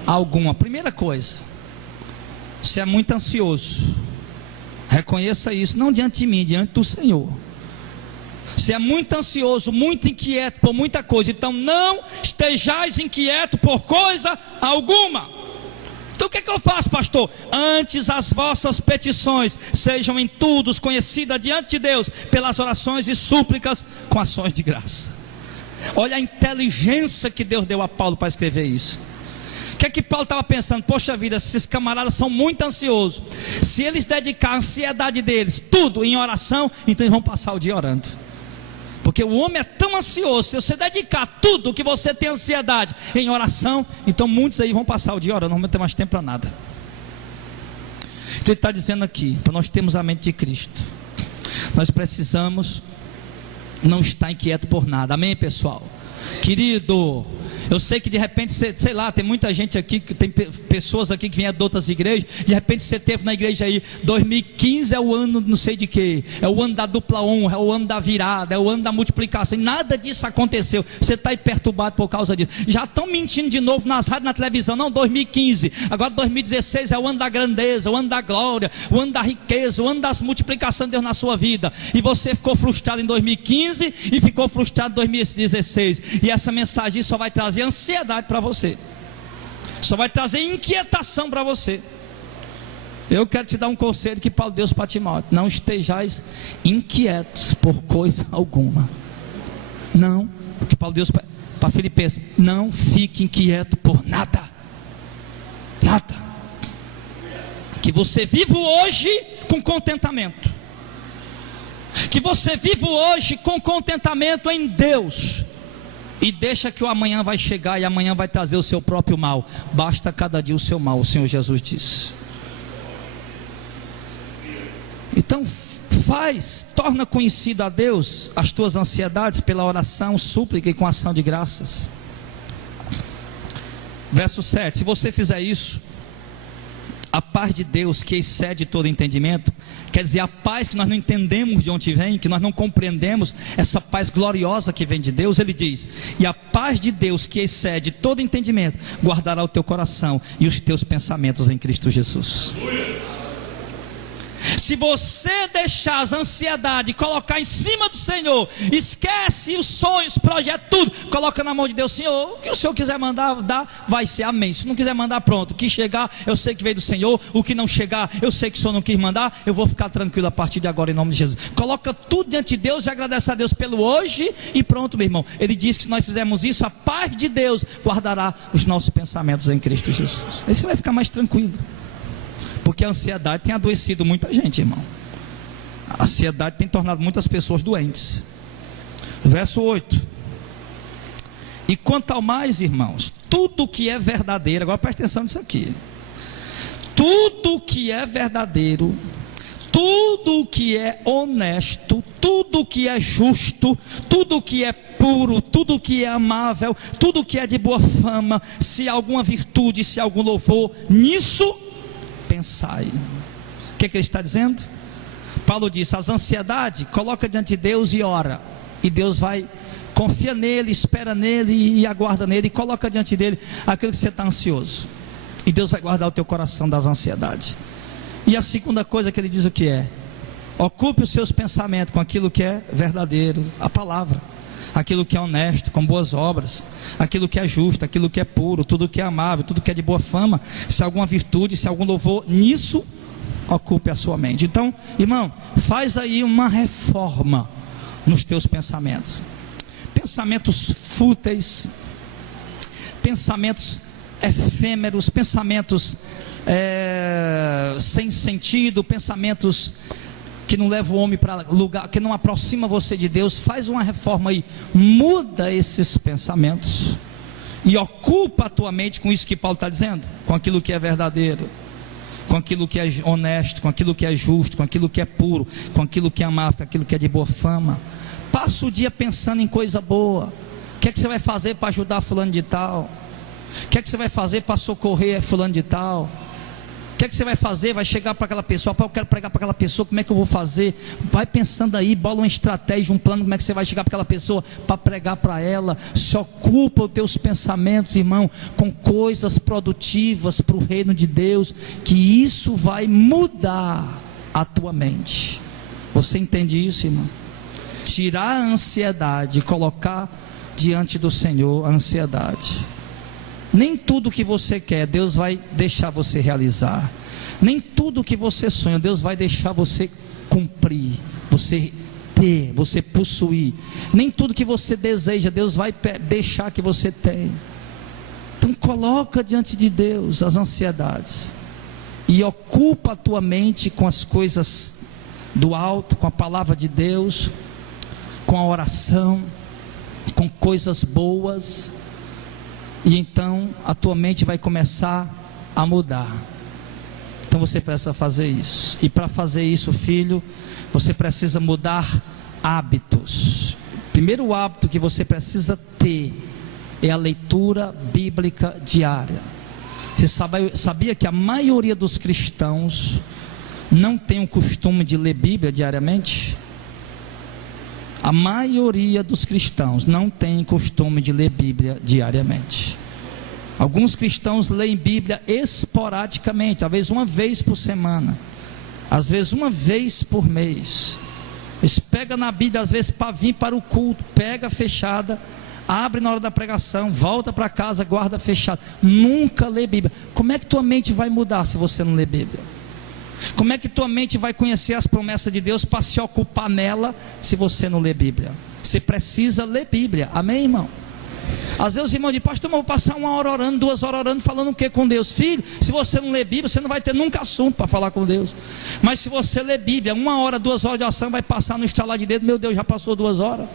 alguma. Primeira coisa, você é muito ansioso, reconheça isso, não diante de mim, diante do Senhor. Você é muito ansioso, muito inquieto por muita coisa, então não estejais inquieto por coisa alguma. Então o que eu faço, pastor? Antes as vossas petições sejam em tudo conhecidas diante de Deus, pelas orações e súplicas com ações de graça. Olha a inteligência que Deus deu a Paulo para escrever isso. O que é que Paulo estava pensando? Poxa vida, esses camaradas são muito ansiosos. Se eles dedicar a ansiedade deles tudo em oração, então eles vão passar o dia orando. Porque o homem é tão ansioso. Se você dedicar tudo que você tem ansiedade em oração, então muitos aí vão passar o dia orando, não vão ter mais tempo para nada. Então ele está dizendo aqui, para nós termos a mente de Cristo, nós precisamos não estar inquieto por nada. Amém, pessoal? Querido, eu sei que de repente, sei lá, tem muita gente aqui, que tem pessoas aqui que vêm de outras igrejas. De repente você teve na igreja aí, 2015 é o ano não sei de quê, é o ano da dupla honra, é o ano da virada, é o ano da multiplicação, e nada disso aconteceu. Você está aí perturbado por causa disso. Já estão mentindo de novo nas rádios, na televisão. Não, 2015, agora 2016 é o ano da grandeza, o ano da glória, o ano da riqueza, o ano das multiplicações de Deus na sua vida. E você ficou frustrado em 2015 e ficou frustrado em 2016. E essa mensagem só vai trazer ansiedade para você, só vai trazer inquietação para você. Eu quero te dar um conselho que Paulo deu para Timóteo: não estejais inquietos por coisa alguma. Não, porque Paulo deu para Filipenses: não fique inquieto por nada, nada. Que você viva hoje com contentamento, que você viva hoje com contentamento em Deus. E deixa que o amanhã vai chegar, e amanhã vai trazer o seu próprio mal. Basta cada dia o seu mal, o Senhor Jesus disse. Então torna conhecido a Deus as tuas ansiedades pela oração, súplica e com ação de graças. Verso 7, se você fizer isso, a paz de Deus, que excede todo entendimento, quer dizer, a paz que nós não entendemos de onde vem, que nós não compreendemos, essa paz gloriosa que vem de Deus, ele diz: e a paz de Deus, que excede todo entendimento, guardará o teu coração e os teus pensamentos em Cristo Jesus. Se você deixar as ansiedades, colocar em cima do Senhor, esquece os sonhos, projetos, tudo, coloca na mão de Deus. Senhor, o que o Senhor quiser mandar, dar, vai ser, amém. Se não quiser mandar, pronto. O que chegar, eu sei que veio do Senhor. O que não chegar, eu sei que o Senhor não quis mandar. Eu vou ficar tranquilo a partir de agora, em nome de Jesus. Coloca tudo diante de Deus e agradece a Deus pelo hoje, e pronto, meu irmão. Ele diz que se nós fizermos isso, a paz de Deus guardará os nossos pensamentos em Cristo Jesus. Aí você vai ficar mais tranquilo. Porque a ansiedade tem adoecido muita gente, irmão. A ansiedade tem tornado muitas pessoas doentes. Verso 8. E quanto ao mais, irmãos, tudo que é verdadeiro, agora presta atenção nisso aqui. Tudo que é verdadeiro, tudo que é honesto, tudo que é justo, tudo que é puro, tudo que é amável, tudo que é de boa fama, se há alguma virtude, se há algum louvor, nisso pensai. O que ele está dizendo? Paulo disse: as ansiedades, coloca diante de Deus e ora, e Deus vai, confia nele, espera nele e aguarda nele, e coloca diante dele aquilo que você está ansioso, e Deus vai guardar o teu coração das ansiedades. E a segunda coisa que ele diz o que é: ocupe os seus pensamentos com aquilo que é verdadeiro, a palavra, aquilo que é honesto, com boas obras, aquilo que é justo, aquilo que é puro, tudo que é amável, tudo que é de boa fama, se há alguma virtude, se há algum louvor, nisso ocupe a sua mente. Então, irmão, faz aí uma reforma nos teus pensamentos. Pensamentos fúteis, pensamentos efêmeros, pensamentos sem sentido, pensamentos que não leva o homem para lugar, que não aproxima você de Deus. Faz uma reforma aí, muda esses pensamentos e ocupa a tua mente com isso que Paulo está dizendo, com aquilo que é verdadeiro, com aquilo que é honesto, com aquilo que é justo, com aquilo que é puro, com aquilo que é amável, com aquilo que é de boa fama. Passa o dia pensando em coisa boa. O que é que você vai fazer para ajudar fulano de tal? O que é que você vai fazer para socorrer fulano de tal? O que é que você vai fazer? Vai chegar para aquela pessoa, eu quero pregar para aquela pessoa, como é que eu vou fazer? Vai pensando aí, bola uma estratégia, um plano, como é que você vai chegar para aquela pessoa para pregar para ela. Se ocupa os teus pensamentos, irmão, com coisas produtivas para o reino de Deus, que isso vai mudar a tua mente. Você entende isso, irmão? Tirar a ansiedade e colocar diante do Senhor a ansiedade. Nem tudo que você quer, Deus vai deixar você realizar. Nem tudo que você sonha, Deus vai deixar você cumprir, você ter, você possuir. Nem tudo que você deseja, Deus vai deixar que você tenha. Então coloca diante de Deus as ansiedades e ocupa a tua mente com as coisas do alto, com a palavra de Deus, com a oração, com coisas boas. E então a tua mente vai começar a mudar. Então você precisa fazer isso. E para fazer isso, filho, você precisa mudar hábitos. O primeiro hábito que você precisa ter é a leitura bíblica diária. Você sabia que a maioria dos cristãos não tem o costume de ler Bíblia diariamente? A maioria dos cristãos não tem costume de ler Bíblia diariamente. Alguns cristãos leem Bíblia esporadicamente, às vezes uma vez por semana, às vezes uma vez por mês. Eles pegam na Bíblia às vezes para vir para o culto, pega fechada, abre na hora da pregação, volta para casa, guarda fechada, nunca lê Bíblia. Como é que tua mente vai mudar se você não lê Bíblia? Como é que tua mente vai conhecer as promessas de Deus para se ocupar nela se você não lê Bíblia? Você precisa ler Bíblia, amém, irmão? Às vezes os irmãos dizem, pastor, mas eu vou passar 1 hora orando, 2 horas orando, falando o que com Deus? Filho, se você não lê Bíblia, você não vai ter nunca assunto para falar com Deus. Mas se você ler Bíblia, 1 hora, 2 horas de oração, vai passar no estalar de dedo, meu Deus, já passou 2 horas.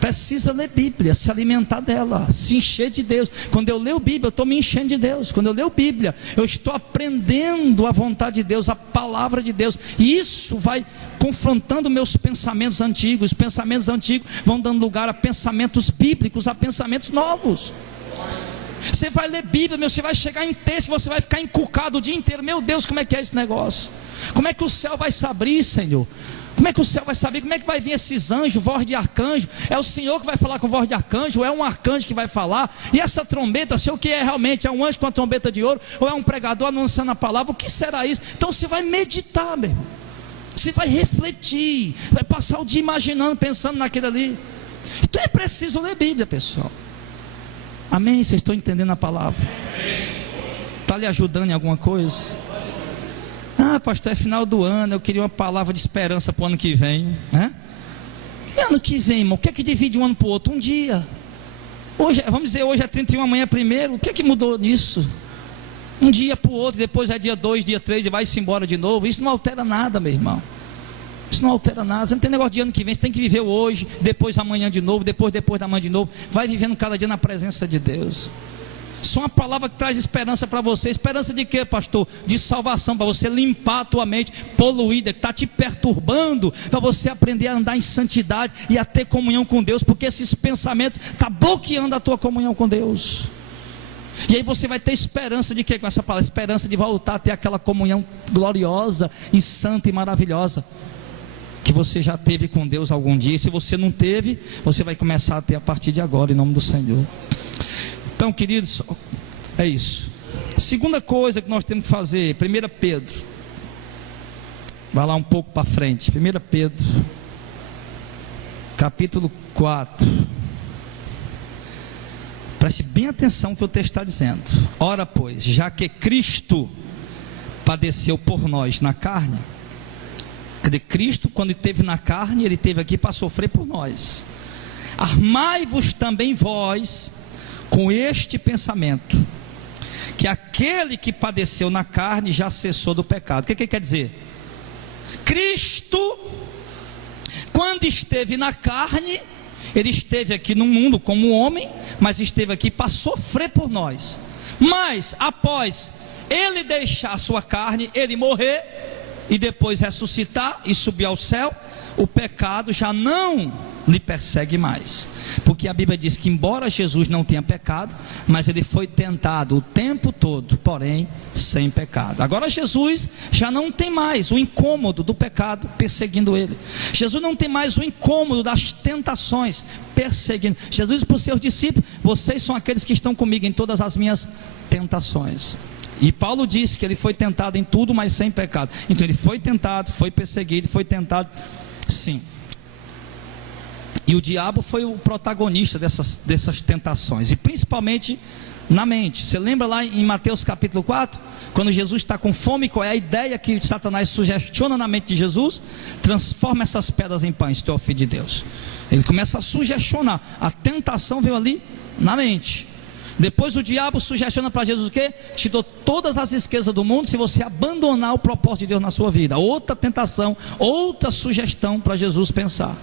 Precisa ler Bíblia, se alimentar dela, se encher de Deus. Quando eu leio Bíblia, eu estou me enchendo de Deus. Quando eu leio Bíblia, eu estou aprendendo a vontade de Deus, a palavra de Deus. E isso vai confrontando meus pensamentos antigos. Os pensamentos antigos vão dando lugar a pensamentos bíblicos, a pensamentos novos. Você vai ler Bíblia, você vai chegar em texto, você vai ficar encucado o dia inteiro. Meu Deus, como é que é esse negócio? Como é que o céu vai se abrir, Senhor? Como é que o céu vai saber? Como é que vai vir esses anjos, voz de arcanjo? É o Senhor que vai falar com voz de arcanjo? Ou é um arcanjo que vai falar? E essa trombeta, se o que é realmente? É um anjo com a trombeta de ouro? Ou é um pregador anunciando a palavra? O que será isso? Então você vai meditar, meu irmão. Você vai refletir, vai passar o dia imaginando, pensando naquilo ali. Então é preciso ler Bíblia, pessoal. Amém? Vocês estão entendendo a palavra? Está lhe ajudando em alguma coisa? Ah, pastor, é final do ano, eu queria uma palavra de esperança para o ano que vem, né? E ano que vem, irmão, o que é que divide um ano para o outro? Um dia. Hoje, vamos dizer, hoje é 31, amanhã é 1º, o que é que mudou nisso? Um dia para o outro, depois é dia 2, dia 3 e vai-se embora de novo. Isso não altera nada, meu irmão. Isso não altera nada. Você não tem negócio de ano que vem, você tem que viver hoje, depois amanhã de novo, depois da manhã de novo. Vai vivendo cada dia na presença de Deus. Isso é uma palavra que traz esperança para você. Esperança de quê, pastor? De salvação, para você limpar a tua mente poluída, que está te perturbando, para você aprender a andar em santidade e a ter comunhão com Deus, porque esses pensamentos estão bloqueando a tua comunhão com Deus. E aí você vai ter esperança de quê com essa palavra? Esperança de voltar a ter aquela comunhão gloriosa e santa e maravilhosa que você já teve com Deus algum dia. E se você não teve, você vai começar a ter a partir de agora, em nome do Senhor. Então, queridos, é isso. Segunda coisa que nós temos que fazer, 1 Pedro. Vai lá um pouco para frente. 1 Pedro, capítulo 4. Preste bem atenção no que o texto está dizendo. Ora, pois, já que Cristo padeceu por nós na carne, quer dizer, Cristo, quando esteve na carne, ele esteve aqui para sofrer por nós. Armai-vos também vós com este pensamento, que aquele que padeceu na carne já cessou do pecado. O que quer dizer? Cristo, quando esteve na carne, ele esteve aqui no mundo como homem, mas esteve aqui para sofrer por nós. Mas após ele deixar a sua carne, ele morrer e depois ressuscitar e subir ao céu, o pecado já não lhe persegue mais, porque a Bíblia diz que embora Jesus não tenha pecado, mas ele foi tentado o tempo todo, porém sem pecado. Agora Jesus já não tem mais o incômodo do pecado perseguindo ele. Jesus não tem mais o incômodo das tentações perseguindo. Jesus disse para os seus discípulos: vocês são aqueles que estão comigo em todas as minhas tentações. E Paulo disse que ele foi tentado em tudo, mas sem pecado. Então ele foi tentado, foi perseguido, foi tentado, sim. E o diabo foi o protagonista dessas tentações, e principalmente na mente. Você lembra lá em Mateus capítulo 4, quando Jesus está com fome, qual é a ideia que Satanás sugestiona na mente de Jesus? Transforma essas pedras em pães, tu é o filho de Deus. Ele começa a sugestionar, a tentação veio ali na mente. Depois o diabo sugestiona para Jesus o quê? Te dou todas as riquezas do mundo se você abandonar o propósito de Deus na sua vida. Outra tentação, outra sugestão para Jesus pensar.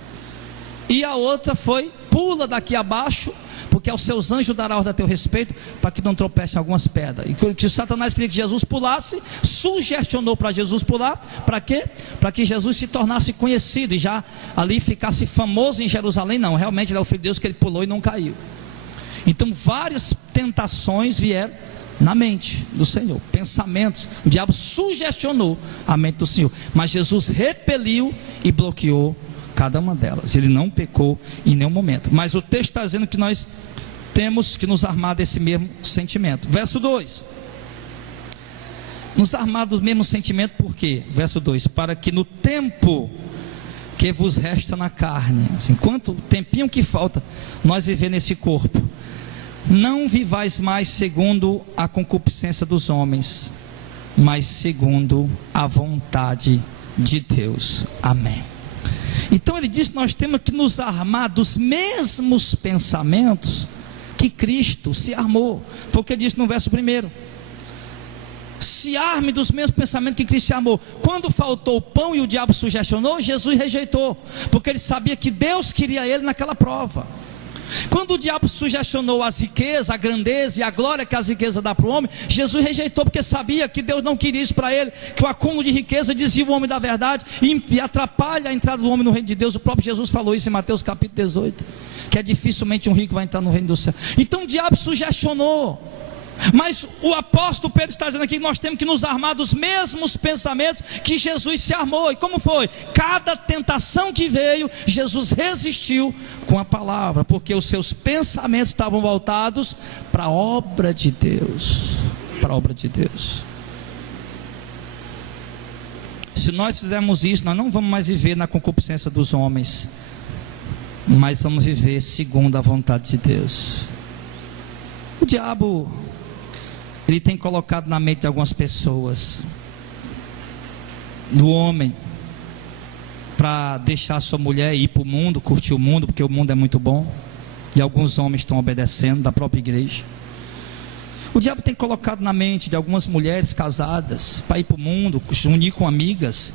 E a outra foi: pula daqui abaixo, porque aos seus anjos dará ordem a teu respeito, para que não tropece em algumas pedras. E que Satanás queria que Jesus pulasse, sugestionou para Jesus pular, para quê? Para que Jesus se tornasse conhecido e já ali ficasse famoso em Jerusalém. Não, realmente ele é o filho de Deus, que ele pulou e não caiu. Então várias tentações vieram na mente do Senhor, pensamentos. O diabo sugestionou a mente do Senhor, mas Jesus repeliu e bloqueou cada uma delas. Ele não pecou em nenhum momento. Mas o texto está dizendo que nós temos que nos armar desse mesmo sentimento. Verso 2: nos armar do mesmo sentimento, por quê? Verso 2: para que no tempo que vos resta na carne, assim, quanto tempinho que falta nós viver nesse corpo, não vivais mais segundo a concupiscência dos homens, mas segundo a vontade de Deus. Amém. Então ele diz que nós temos que nos armar dos mesmos pensamentos que Cristo se armou. Foi o que ele disse no verso 1. Se arme dos mesmos pensamentos que Cristo se armou. Quando faltou o pão e o diabo sugestionou, Jesus rejeitou, porque ele sabia que Deus queria ele naquela prova. Quando o diabo sugestionou as riquezas, a grandeza e a glória que as riquezas dão para o homem, Jesus rejeitou, porque sabia que Deus não queria isso para ele, que o acúmulo de riqueza desvia o homem da verdade e atrapalha a entrada do homem no reino de Deus. O próprio Jesus falou isso em Mateus capítulo 18, que é dificilmente um rico vai entrar no reino do céu. Então o diabo sugestionou, mas o apóstolo Pedro está dizendo aqui que nós temos que nos armar dos mesmos pensamentos que Jesus se armou. E como foi? Cada tentação que veio, Jesus resistiu com a palavra, porque os seus pensamentos estavam voltados para a obra de Deus. Para a obra de Deus. Se nós fizermos isso, nós não vamos mais viver na concupiscência dos homens, mas vamos viver segundo a vontade de Deus. O diabo, ele tem colocado na mente de algumas pessoas, do homem, para deixar sua mulher ir para o mundo, curtir o mundo, porque o mundo é muito bom, e alguns homens estão obedecendo, da própria igreja. O diabo tem colocado na mente de algumas mulheres casadas, para ir para o mundo, unir com amigas,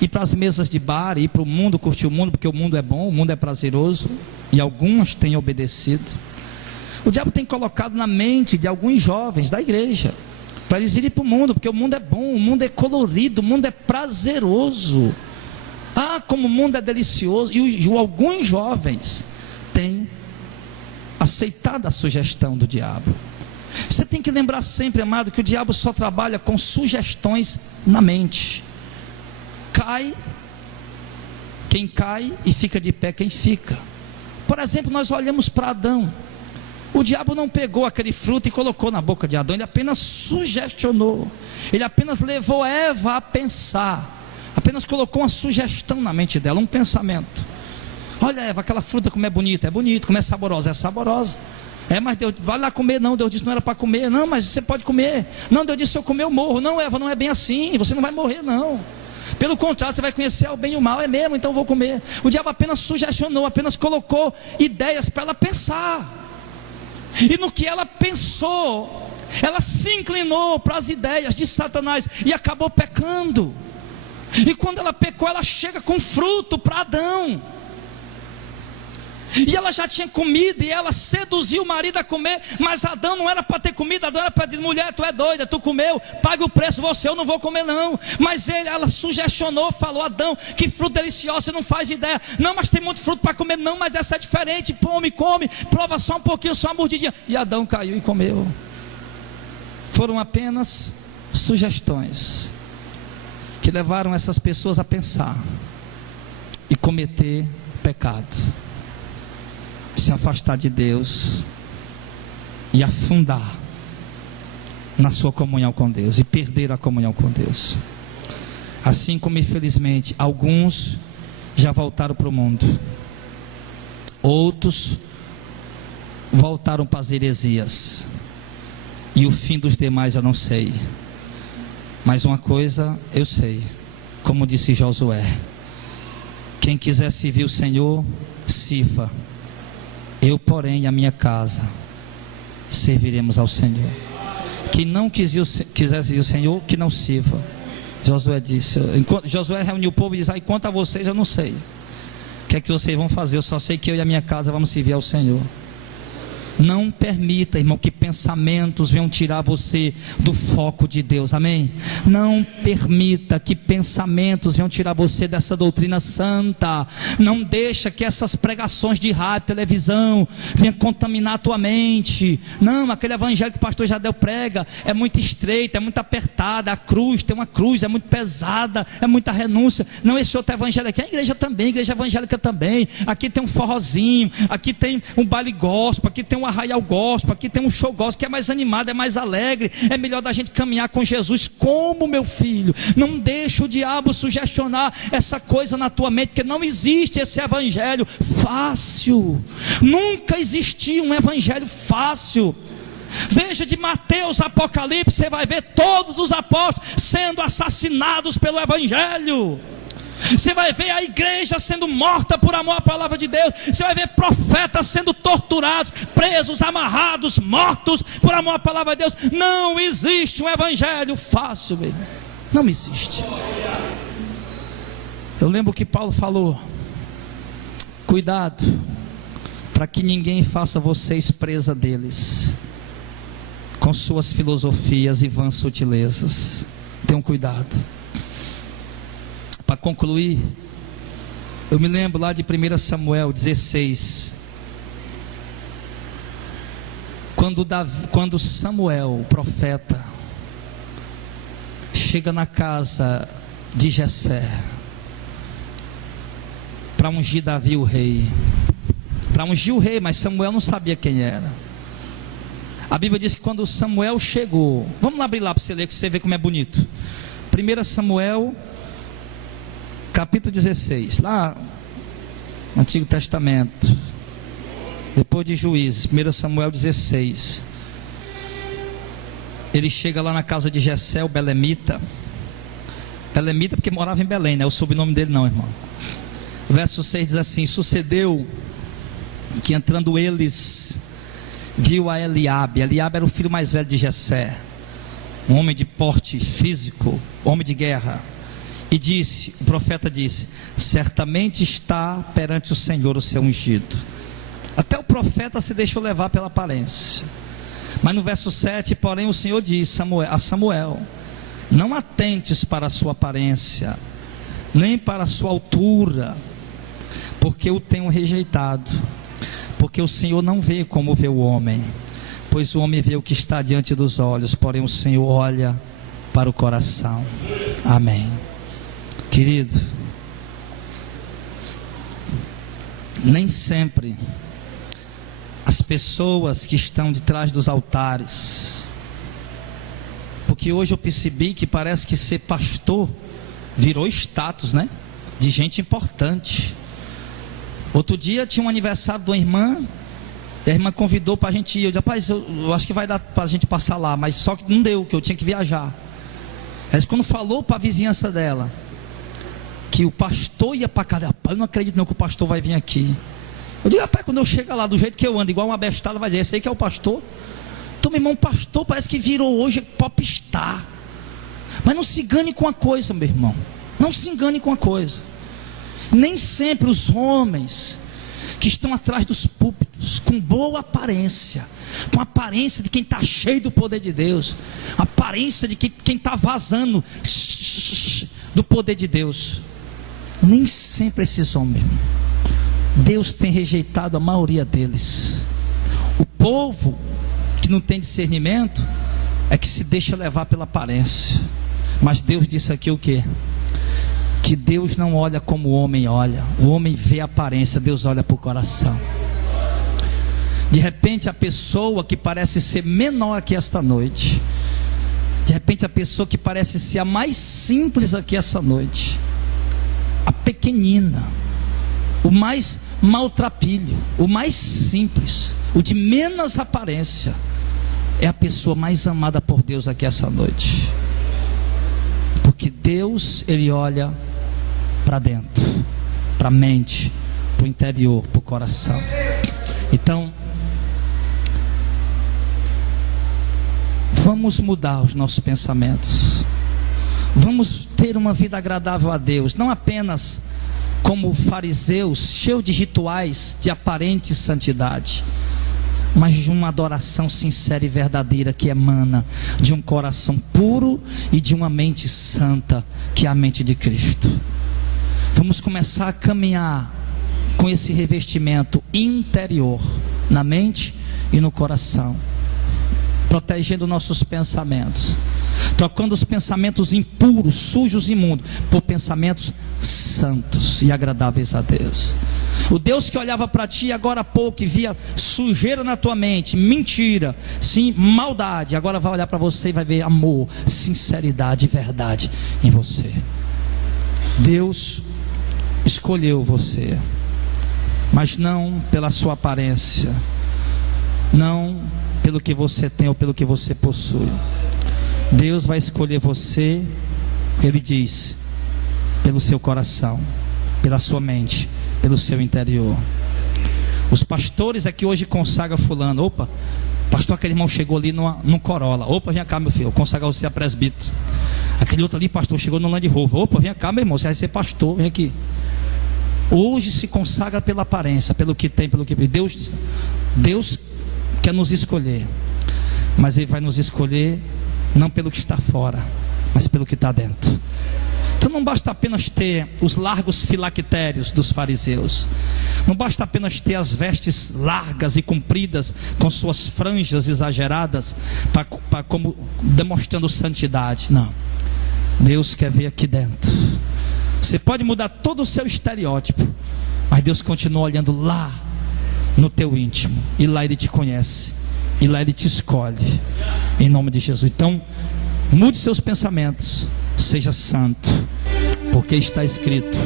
ir para as mesas de bar, ir para o mundo, curtir o mundo, porque o mundo é bom, o mundo é prazeroso, e alguns têm obedecido. O diabo tem colocado na mente de alguns jovens da igreja, para eles irem para o mundo, porque o mundo é bom, o mundo é colorido, o mundo é prazeroso. Ah, como o mundo é delicioso. E alguns jovens têm aceitado a sugestão do diabo. Você tem que lembrar sempre, amado, que o diabo só trabalha com sugestões na mente. Quem cai, e fica de pé quem fica. Por exemplo, nós olhamos para Adão. O diabo não pegou aquele fruto e colocou na boca de Adão, ele apenas sugestionou, ele apenas levou Eva a pensar, apenas colocou uma sugestão na mente dela, um pensamento. Olha, Eva, aquela fruta como é bonita, como é saborosa, mas Deus, vai lá comer. Não, Deus disse que não era para comer. Não, mas você pode comer. Não, Deus disse, se eu comer eu morro. Não, Eva, não é bem assim, você não vai morrer não, pelo contrário, você vai conhecer o bem e o mal. É mesmo, então eu vou comer. O diabo apenas sugestionou, apenas colocou ideias para ela pensar. E no que ela pensou, ela se inclinou para as ideias de Satanás e acabou pecando. E quando ela pecou, ela chega com fruto para Adão. E ela já tinha comido, e ela seduziu o marido a comer. Mas Adão não era para ter comido. Adão era para dizer: mulher, tu é doida, tu comeu, paga o preço, eu não vou comer não. Mas ela sugestionou, falou: Adão, que fruto delicioso, você não faz ideia. Não, mas tem muito fruto para comer. Não, mas essa é diferente, come, prova só um pouquinho, só uma mordidinha. E Adão caiu e comeu. Foram apenas sugestões que levaram essas pessoas a pensar e cometer pecado, se afastar de Deus e afundar na sua comunhão com Deus e perder a comunhão com Deus. Assim como infelizmente alguns já voltaram para o mundo, outros voltaram para as heresias, e o fim dos demais eu não sei. Mas uma coisa eu sei, como disse Josué: quem quiser servir o Senhor, sirva. Eu, porém, e a minha casa serviremos ao Senhor. Quem não quiser servir o Senhor, que não sirva. Josué disse. Josué reuniu o povo e disse: quanto a vocês eu não sei o que é que vocês vão fazer, eu só sei que eu e a minha casa vamos servir ao Senhor. Não permita, irmão, que pensamentos venham tirar você do foco de Deus, amém? Não permita que pensamentos venham tirar você dessa doutrina santa. Não deixa que essas pregações de rádio, televisão venham contaminar a tua mente. Não, aquele evangelho que o pastor Jadel prega é muito estreito, é muito apertado. A cruz, tem uma cruz, é muito pesada, é muita renúncia. Não, esse outro evangelho aqui, a igreja também, a igreja evangélica também. Aqui tem um forrozinho, aqui tem um baile gospel, aqui tem um arraial gospel, aqui tem um show gospel que é mais animado, é mais alegre. É melhor da gente caminhar com Jesus. Como, meu filho? Não deixa o diabo sugestionar essa coisa na tua mente, porque não existe esse evangelho fácil. Nunca existiu um evangelho fácil. Veja de Mateus, Apocalipse, você vai ver todos os apóstolos sendo assassinados pelo evangelho. Você vai ver a igreja sendo morta por amor à palavra de Deus. Você vai ver profetas sendo torturados, presos, amarrados, mortos por amor à palavra de Deus. Não existe um evangelho fácil, meu irmão. Não existe. Eu lembro que Paulo falou: cuidado para que ninguém faça vocês presa deles com suas filosofias e vãs sutilezas. Tenham cuidado. Para concluir, eu me lembro lá de 1 Samuel 16, quando Samuel, o profeta, chega na casa de Jessé para ungir Davi o rei. Para ungir o rei, mas Samuel não sabia quem era. A Bíblia diz que quando Samuel chegou, vamos lá abrir lá para você ler, que você vê como é bonito. 1 Samuel capítulo 16, lá no Antigo Testamento, depois de Juízes. 1 Samuel 16. Ele chega lá na casa de Jessé, o belemita. Belemita porque morava em Belém, não é o sobrenome dele não, irmão. Verso 6 diz assim: sucedeu que entrando eles, viu a Eliabe. Eliabe era o filho mais velho de Jessé, um homem de porte físico, homem de guerra. E disse, o profeta disse: certamente está perante o Senhor o seu ungido. Até o profeta se deixou levar pela aparência. Mas no verso 7, porém o Senhor diz a Samuel: não atentes para a sua aparência, nem para a sua altura, porque o tenho rejeitado. Porque o Senhor não vê como vê o homem, pois o homem vê o que está diante dos olhos, porém o Senhor olha para o coração. Amém. Querido, nem sempre as pessoas que estão de trás dos altares, porque hoje eu percebi que parece que ser pastor virou status, né? De gente importante. Outro dia tinha um aniversário de uma irmã, e a irmã convidou para a gente ir. Eu disse: rapaz, eu acho que vai dar para a gente passar lá, mas só que não deu, que eu tinha que viajar. Mas quando falou para a vizinhança dela que o pastor ia para casa, eu não acredito não que o pastor vai vir aqui. Eu digo: rapaz, quando eu chegar lá do jeito que eu ando, igual uma bestada, vai dizer: esse aí que é o pastor? Então, meu irmão, pastor parece que virou hoje popstar. Mas não se engane com a coisa, meu irmão. Não se engane com a coisa. Nem sempre os homens que estão atrás dos púlpitos, com boa aparência, com aparência de quem está cheio do poder de Deus, aparência de quem está vazando do poder de Deus. Nem sempre esses homens, Deus tem rejeitado a maioria deles. O povo que não tem discernimento é que se deixa levar pela aparência. Mas Deus disse aqui o quê? Que Deus não olha como o homem olha. O homem vê a aparência, Deus olha para o coração. De repente a pessoa que parece ser menor aqui esta noite, de repente a pessoa que parece ser a mais simples aqui essa noite, a pequenina, o mais maltrapilho, o mais simples, o de menos aparência, é a pessoa mais amada por Deus aqui essa noite. Porque Deus, Ele olha para dentro, para a mente, para o interior, para o coração. Então, vamos mudar os nossos pensamentos. Vamos ter uma vida agradável a Deus, não apenas como fariseus, cheios de rituais de aparente santidade, mas de uma adoração sincera e verdadeira que emana de um coração puro e de uma mente santa, que é a mente de Cristo. Vamos começar a caminhar com esse revestimento interior na mente e no coração, protegendo nossos pensamentos, trocando os pensamentos impuros, sujos e imundos, por pensamentos santos e agradáveis a Deus. O Deus que olhava para ti agora há pouco e via sujeira na tua mente, mentira, sim, maldade, agora vai olhar para você e vai ver amor, sinceridade e verdade em você. Deus escolheu você, mas não pela sua aparência, não pelo que você tem ou pelo que você possui. Deus vai escolher você, Ele diz, pelo seu coração, pela sua mente, pelo seu interior. Os pastores é que hoje consagram fulano. Opa, pastor, aquele irmão chegou ali num Corolla. Opa, vem cá, meu filho, consagrar você a presbítero. Aquele outro ali, pastor, chegou no Land Rover. Opa, vem cá, meu irmão, você vai ser pastor, vem aqui. Hoje se consagra pela aparência, pelo que tem, pelo que Deus quer nos escolher, mas Ele vai nos escolher não pelo que está fora, mas pelo que está dentro. Então não basta apenas ter os largos filactérios dos fariseus, não basta apenas ter as vestes largas e compridas com suas franjas exageradas, como demonstrando santidade. Não, Deus quer ver aqui dentro. Você pode mudar todo o seu estereótipo, mas Deus continua olhando lá no teu íntimo, e lá Ele te conhece, e lá Ele te escolhe, em nome de Jesus. Então mude seus pensamentos, seja santo, porque está escrito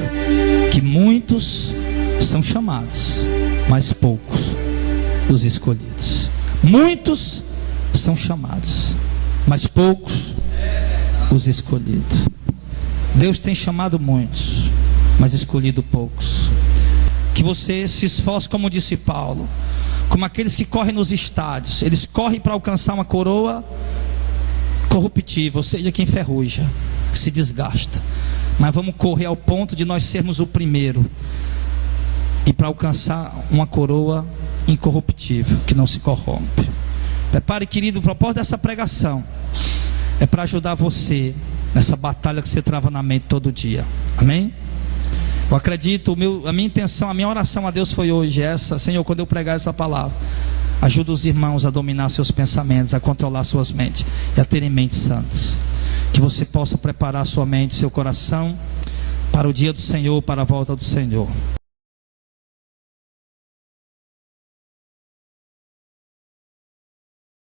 que muitos são chamados, mas poucos os escolhidos. Muitos são chamados, mas poucos os escolhidos. Deus tem chamado muitos, mas escolhido poucos. Que você se esforce, como disse Paulo, como aqueles que correm nos estádios. Eles correm para alcançar uma coroa corruptível, ou seja, que enferruja, que se desgasta. Mas vamos correr ao ponto de nós sermos o primeiro, e para alcançar uma coroa incorruptível, que não se corrompe. Prepare, querido, o propósito dessa pregação é para ajudar você nessa batalha que você trava na mente todo dia. Amém? Eu acredito, a minha intenção, a minha oração a Deus foi hoje essa: Senhor, quando eu pregar essa palavra, ajuda os irmãos a dominar seus pensamentos, a controlar suas mentes e a terem mentes santas. Que você possa preparar sua mente, seu coração para o dia do Senhor, para a volta do Senhor.